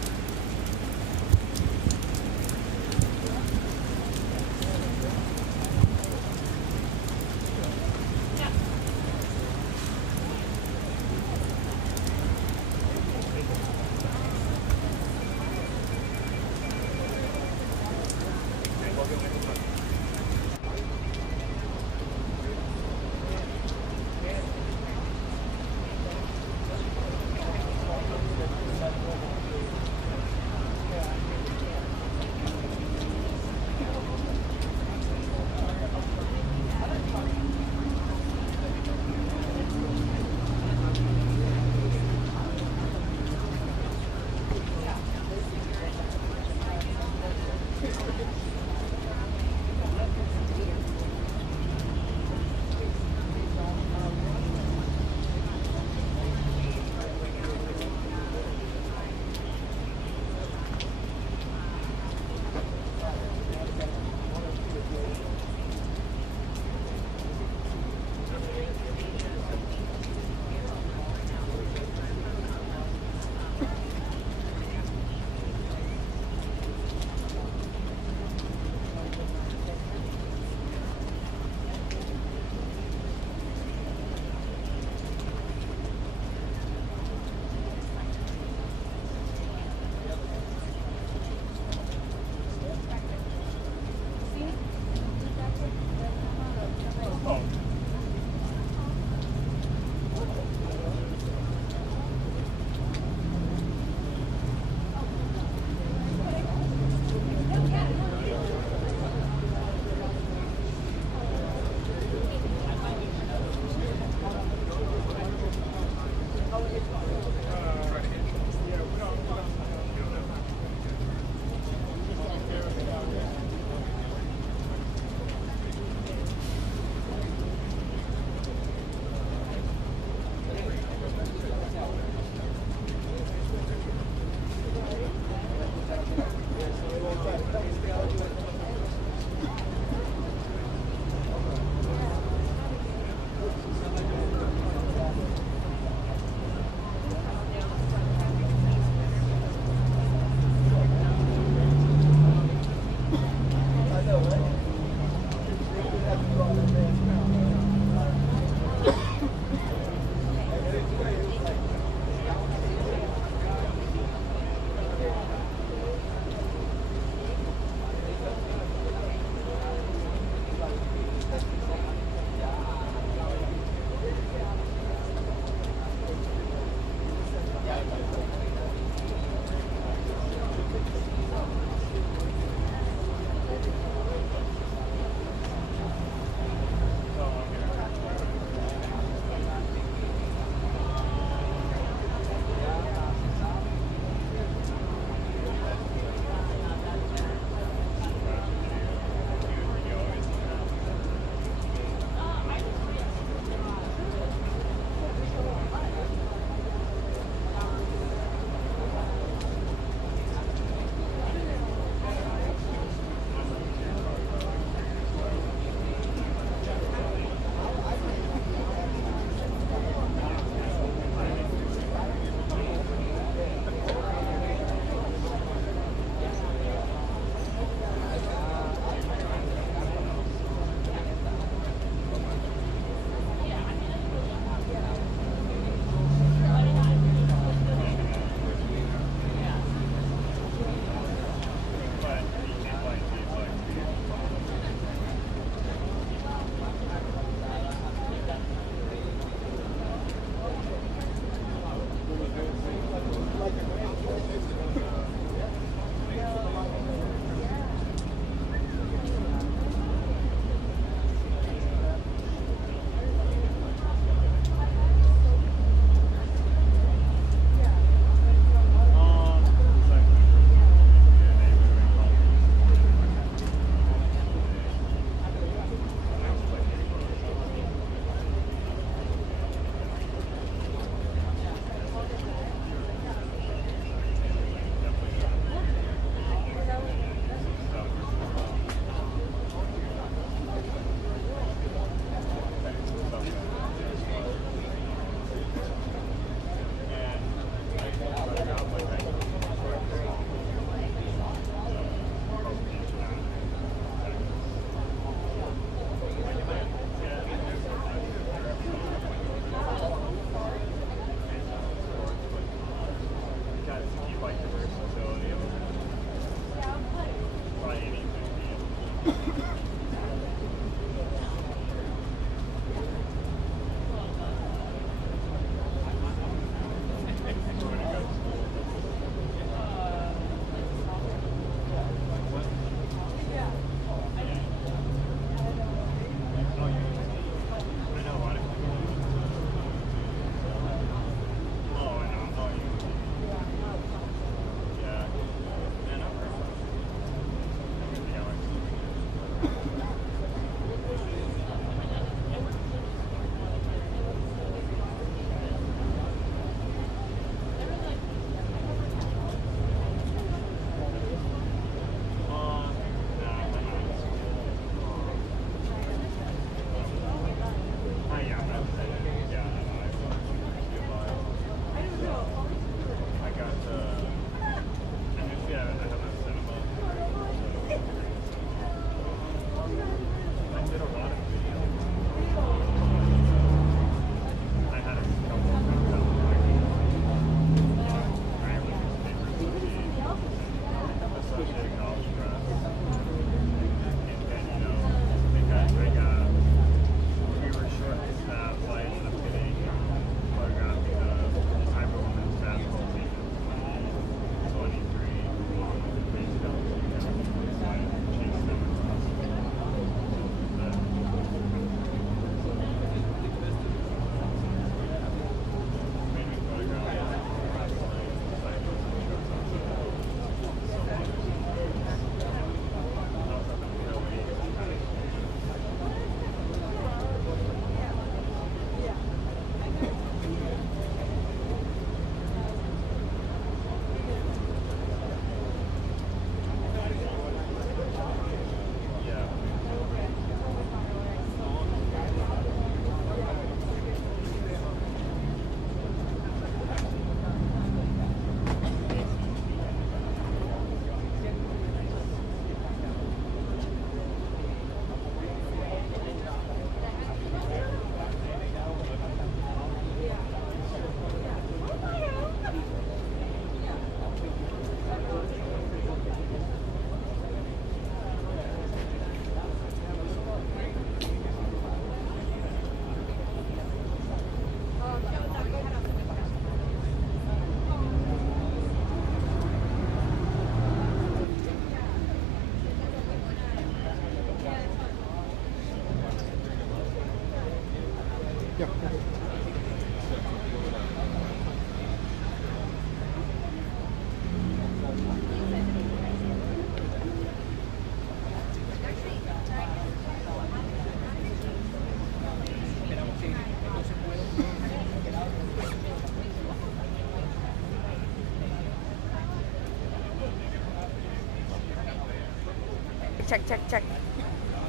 check, check, check.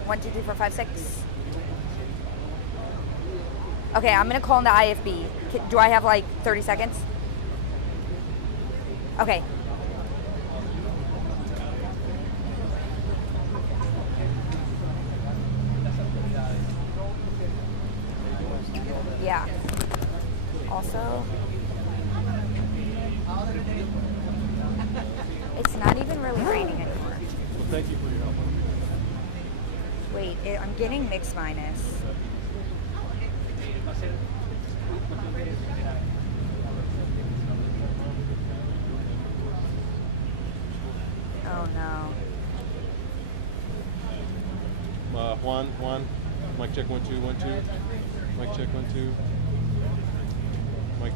1, 2, 3, 4, 5, 6. Okay, I'm gonna call in the IFB. Do I have like 30 seconds? Okay. Yeah. Also, it's not even really raining anymore. Well, thank you for your help. Wait, I'm getting mixed minus. Oh no. Juan, mic check 1 2 1 2. Mic check 1 2. Mic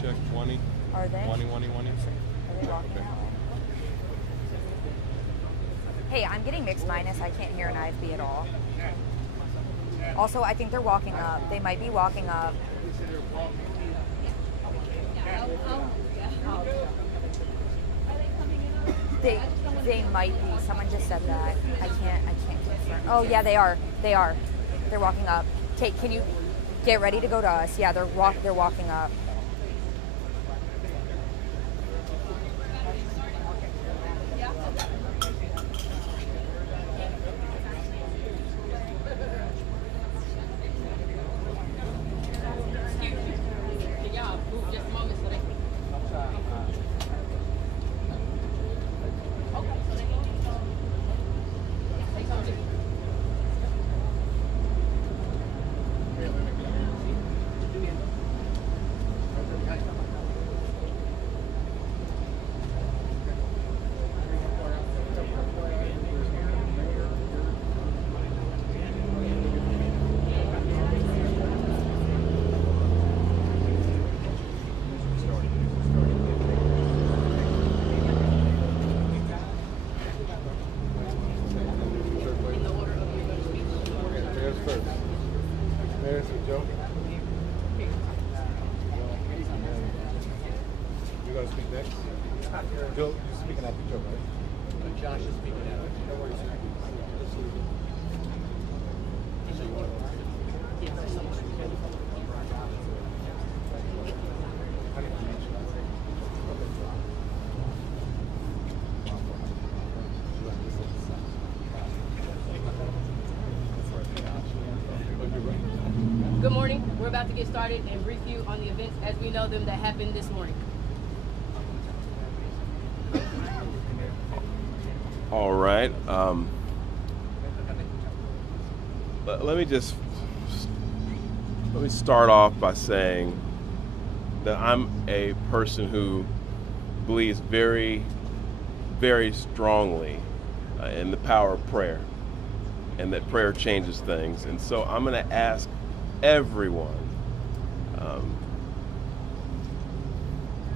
check 20. Are they? 20. Are they walking Okay. out? Hey, I'm getting mixed minus. I can't hear an IFB at all. Also, I think they're walking up. They might be walking up. They might be. Someone just said that. I can't confirm. Oh yeah, they are. They're walking up. Kate, can you get ready to go to us? Yeah, they're walking up. Joe, you're speaking after Joe, right? Josh is speaking out. No worries. Good morning. We're about to get started and brief you on the events as we know them that happened this morning. All right. Let me start off by saying that I'm a person who believes very, very strongly in the power of prayer, and that prayer changes things. And so I'm going to ask everyone,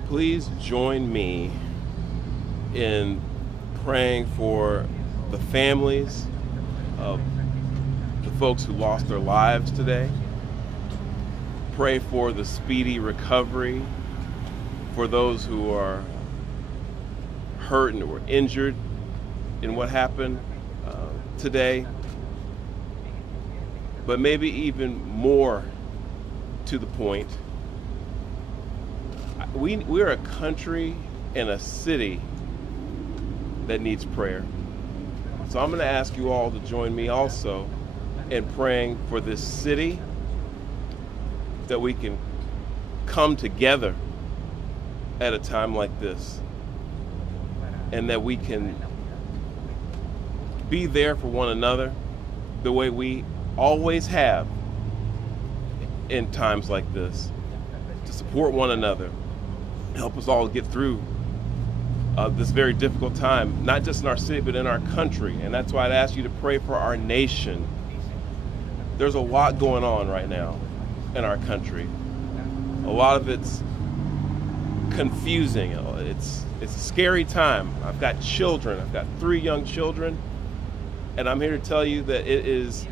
please join me in praying for the families of the folks who lost their lives today. Pray for the speedy recovery for those who are hurt and were injured in what happened today. But maybe even more to the point, we're a country and a city that needs prayer. So I'm going to ask you all to join me also in praying for this city, that we can come together at a time like this, and that we can be there for one another the way we always have in times like this, to support one another, help us all get through this very difficult time, not just in our city, but in our country. And that's why I'd ask you to pray for our nation. There's a lot going on right now in our country. A lot of it's confusing. It's a scary time. I've got children. I've got 3 young children. And I'm here to tell you that it is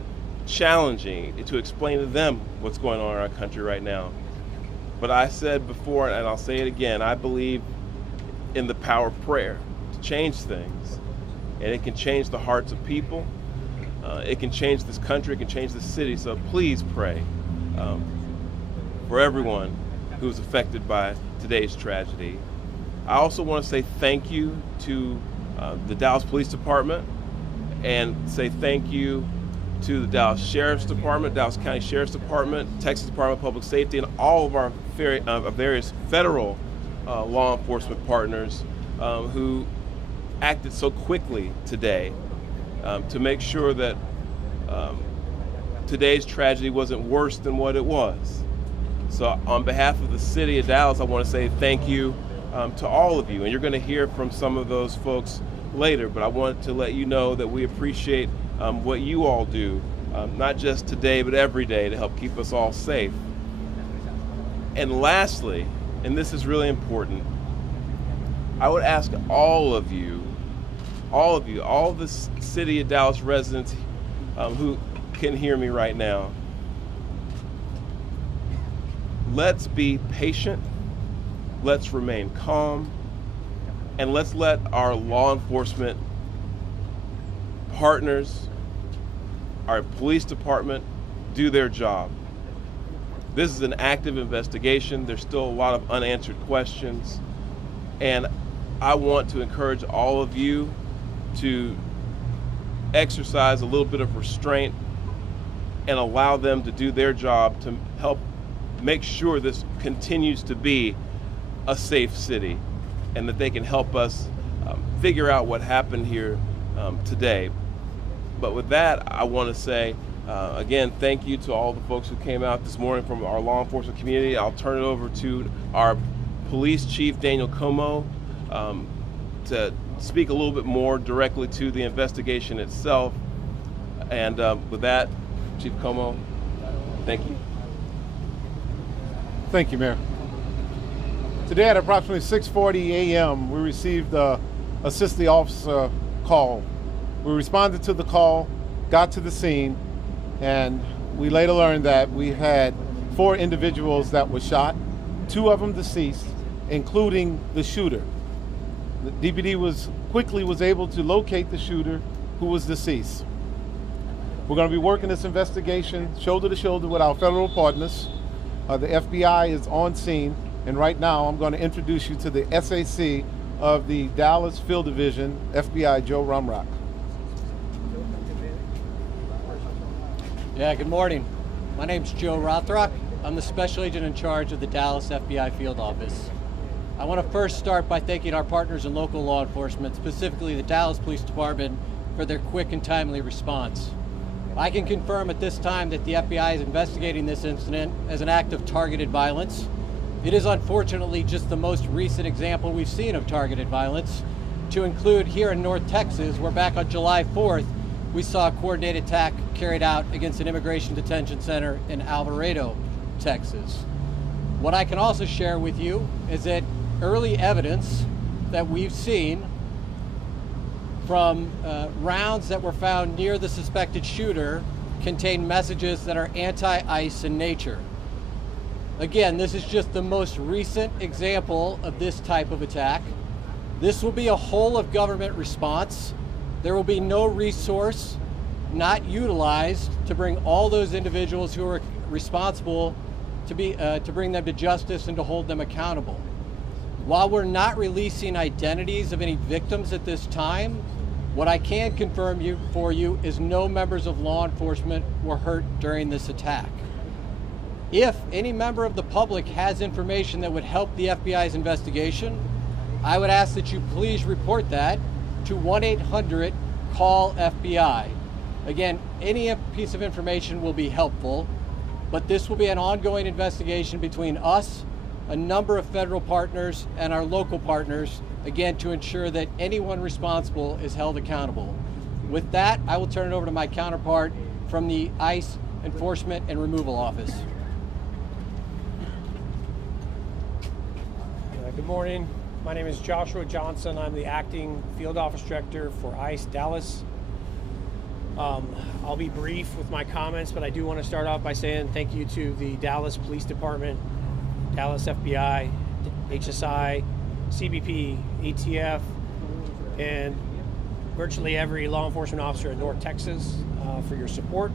challenging to explain to them what's going on in our country right now. But I said before, and I'll say it again, I believe in the power of prayer to change things. and it can change the hearts of people. It can change this country, it can change this city, so please pray for everyone who's affected by today's tragedy. I also want to say thank you to the Dallas Police Department, and say thank you to the Dallas Sheriff's Department, Dallas County Sheriff's Department, Texas Department of Public Safety, and all of our various federal law enforcement partners who acted so quickly today to make sure that today's tragedy wasn't worse than what it was. So on behalf of the city of Dallas, I want to say thank you to all of you. And you're going to hear from some of those folks later, but I want to let you know that we appreciate what you all do, not just today, but every day to help keep us all safe. And lastly, and this is really important, I would ask all of the city of Dallas residents who can hear me right now, let's be patient, let's remain calm, and let's let our law enforcement partners, our police department, do their job. This is an active investigation. There's still a lot of unanswered questions, and I want to encourage all of you to exercise a little bit of restraint and allow them to do their job to help make sure this continues to be a safe city, and that they can help us figure out what happened here today. But with that, I want to say, again, thank you to all the folks who came out this morning from our law enforcement community. I'll turn it over to our police chief, Daniel Como, to speak a little bit more directly to the investigation itself. And with that, Chief Como, thank you. Thank you, Mayor. Today at approximately 6:40 a.m., we received a assist the officer call. We responded to the call, got to the scene, and we later learned that we had 4 individuals that were shot, 2 of them deceased, including the shooter. The DPD was able to locate the shooter, who was deceased. We're going to be working this investigation shoulder to shoulder with our federal partners. The FBI is on scene, and right now I'm going to introduce you to the SAC of the Dallas Field Division, FBI Joe Rumrock. Yeah, good morning. My name's Joe Rothrock. I'm the special agent in charge of the Dallas FBI Field Office. I want to first start by thanking our partners in local law enforcement, specifically the Dallas Police Department, for their quick and timely response. I can confirm at this time that the FBI is investigating this incident as an act of targeted violence. It is unfortunately just the most recent example we've seen of targeted violence, to include here in North Texas, where back on July 4th, we saw a coordinated attack carried out against an immigration detention center in Alvarado, Texas. What I can also share with you is that early evidence that we've seen from rounds that were found near the suspected shooter contain messages that are anti-ICE in nature. Again, this is just the most recent example of this type of attack. This will be a whole of government response. There will be no resource not utilized to bring all those individuals who are responsible to bring them to justice and to hold them accountable. While we're not releasing identities of any victims at this time, what I can confirm for you is no members of law enforcement were hurt during this attack. If any member of the public has information that would help the FBI's investigation, I would ask that you please report that to 1-800-CALL-FBI. Again, any piece of information will be helpful, but this will be an ongoing investigation between us, a number of federal partners, and our local partners, again, to ensure that anyone responsible is held accountable. With that, I will turn it over to my counterpart from the ICE Enforcement and Removal Office. Good morning. My name is Joshua Johnson. I'm the acting field office director for ICE Dallas. I'll be brief with my comments, but I do want to start off by saying thank you to the Dallas Police Department, Dallas FBI, HSI, CBP, ATF, and virtually every law enforcement officer in North Texas for your support.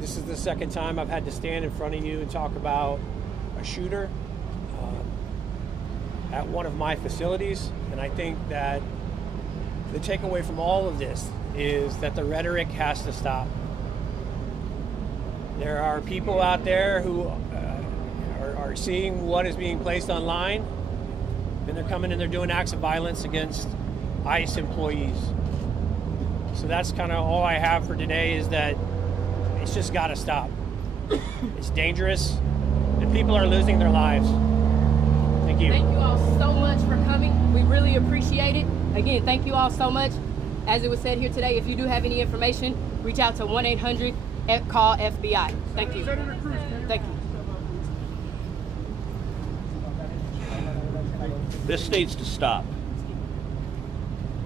This is the second time I've had to stand in front of you and talk about a shooter at one of my facilities. And I think that the takeaway from all of this is that the rhetoric has to stop. There are people out there who are seeing what is being placed online, and they're coming and they're doing acts of violence against ICE employees. So that's kind of all I have for today, is that it's just got to stop. It's dangerous, and people are losing their lives. Thank you. Thank you all so much for coming. We really appreciate it. Again, thank you all so much. As it was said here today, if you do have any information, reach out to 1-800-CALL-FBI. Thank you. Thank you. This needs to stop.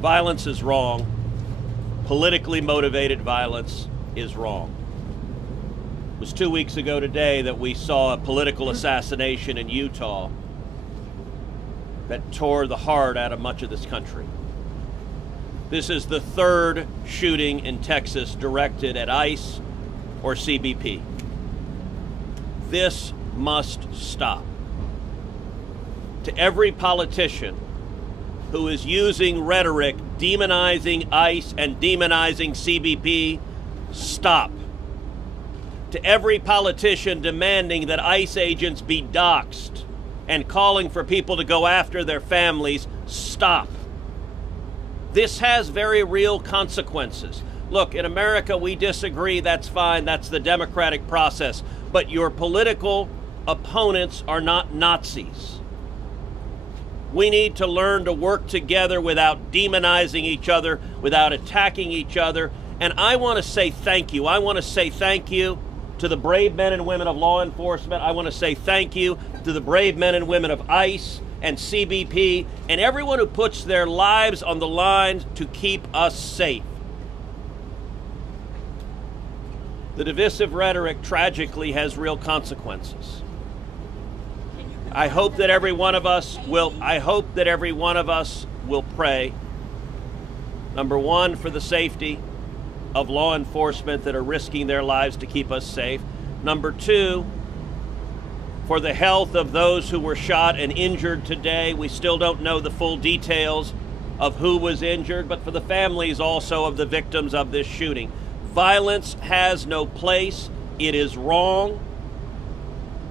Violence is wrong. Politically motivated violence is wrong. It was 2 weeks ago today that we saw a political assassination in Utah that tore the heart out of much of this country. This is the third shooting in Texas directed at ICE or CBP. This must stop. To every politician who is using rhetoric demonizing ICE and demonizing CBP, stop. To every politician demanding that ICE agents be doxxed and calling for people to go after their families, stop. This has very real consequences. Look, in America, we disagree, that's fine, that's the democratic process. But your political opponents are not Nazis. We need to learn to work together without demonizing each other, without attacking each other. And I want to say thank you. I want to say thank you to the brave men and women of law enforcement. I want to say thank you to the brave men and women of ICE and CBP and everyone who puts their lives on the line to keep us safe. The divisive rhetoric tragically has real consequences. I hope that every one of us will pray, number one, for the safety of law enforcement that are risking their lives to keep us safe. Number two, for the health of those who were shot and injured today. We still don't know the full details of who was injured, but for the families also of the victims of this shooting. Violence has no place. It is wrong.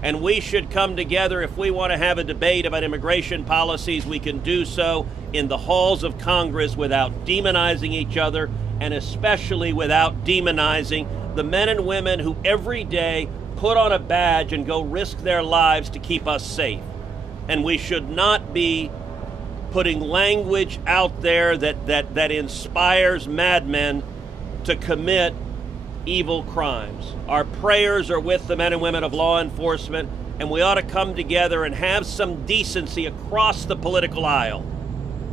And we should come together. If we want to have a debate about immigration policies, we can do so in the halls of Congress without demonizing each other, and especially without demonizing the men and women who every day put on a badge and go risk their lives to keep us safe. And we should not be putting language out there that inspires madmen to commit evil crimes. Our prayers are with the men and women of law enforcement, and we ought to come together and have some decency across the political aisle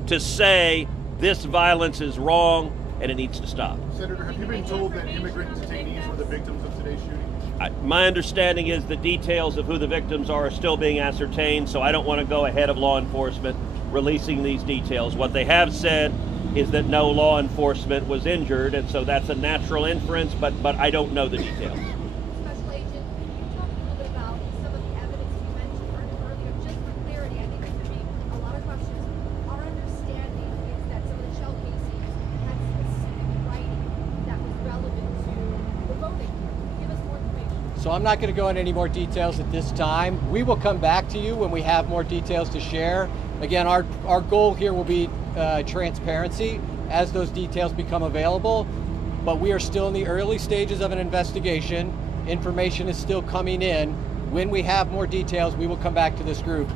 to say this violence is wrong and it needs to stop. Senator, have you been told that immigrant detainees were the victims of today's shooting? My understanding is the details of who the victims are still being ascertained, so I don't want to go ahead of law enforcement releasing these details. What they have said is that no law enforcement was injured, and so that's a natural inference, but I don't know the details. Special Agent, can you talk a little bit about some of the evidence you mentioned earlier, just for clarity? I think there's going to be a lot of questions. Our understanding is that some of the shell casings had specific writing that was relevant to the voting. Give us more information. So I'm not going to go into any more details at this time. We will come back to you when we have more details to share. Again, our goal here will be transparency as those details become available, but we are still in the early stages of an investigation. Information is still coming in. When we have more details, we will come back to this group.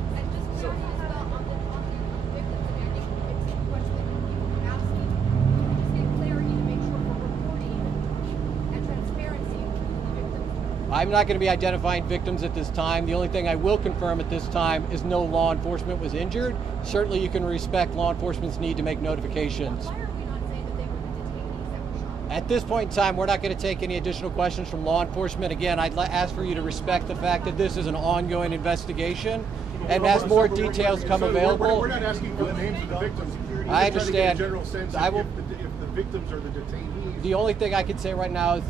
I'm not going to be identifying victims at this time. The only thing I will confirm at this time is no law enforcement was injured. Certainly you can respect law enforcement's need to make notifications. Why are we not saying that they were the detainees that were shot? At this point in time, we're not going to take any additional questions from law enforcement. Again, I'd ask for you to respect the fact that this is an ongoing investigation, and as more details come available, We're not asking for the names of the victims. I understand. General sense I will. If the victims are the detainees. The only thing I can say right now is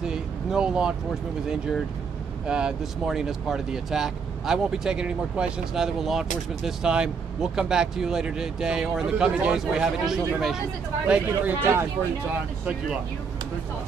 no law enforcement was injured this morning as part of the attack. I won't be taking any more questions, neither will law enforcement this time. We'll come back to you later today or in the coming days when we have additional information. Thank you for your time. Thank you a lot. Thanks a lot.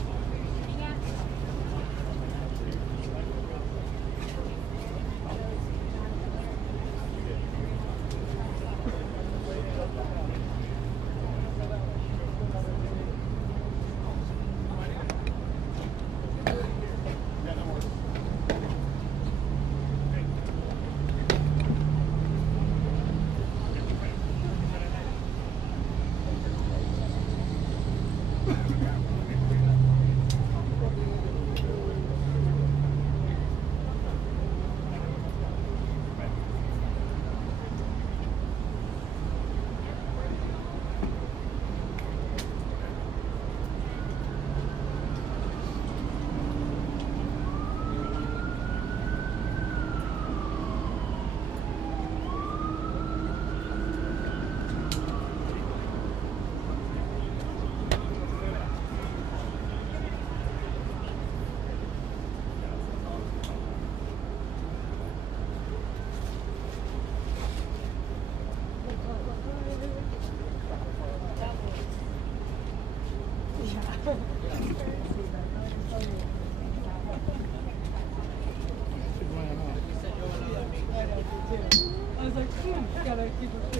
I was like, gotta keep it.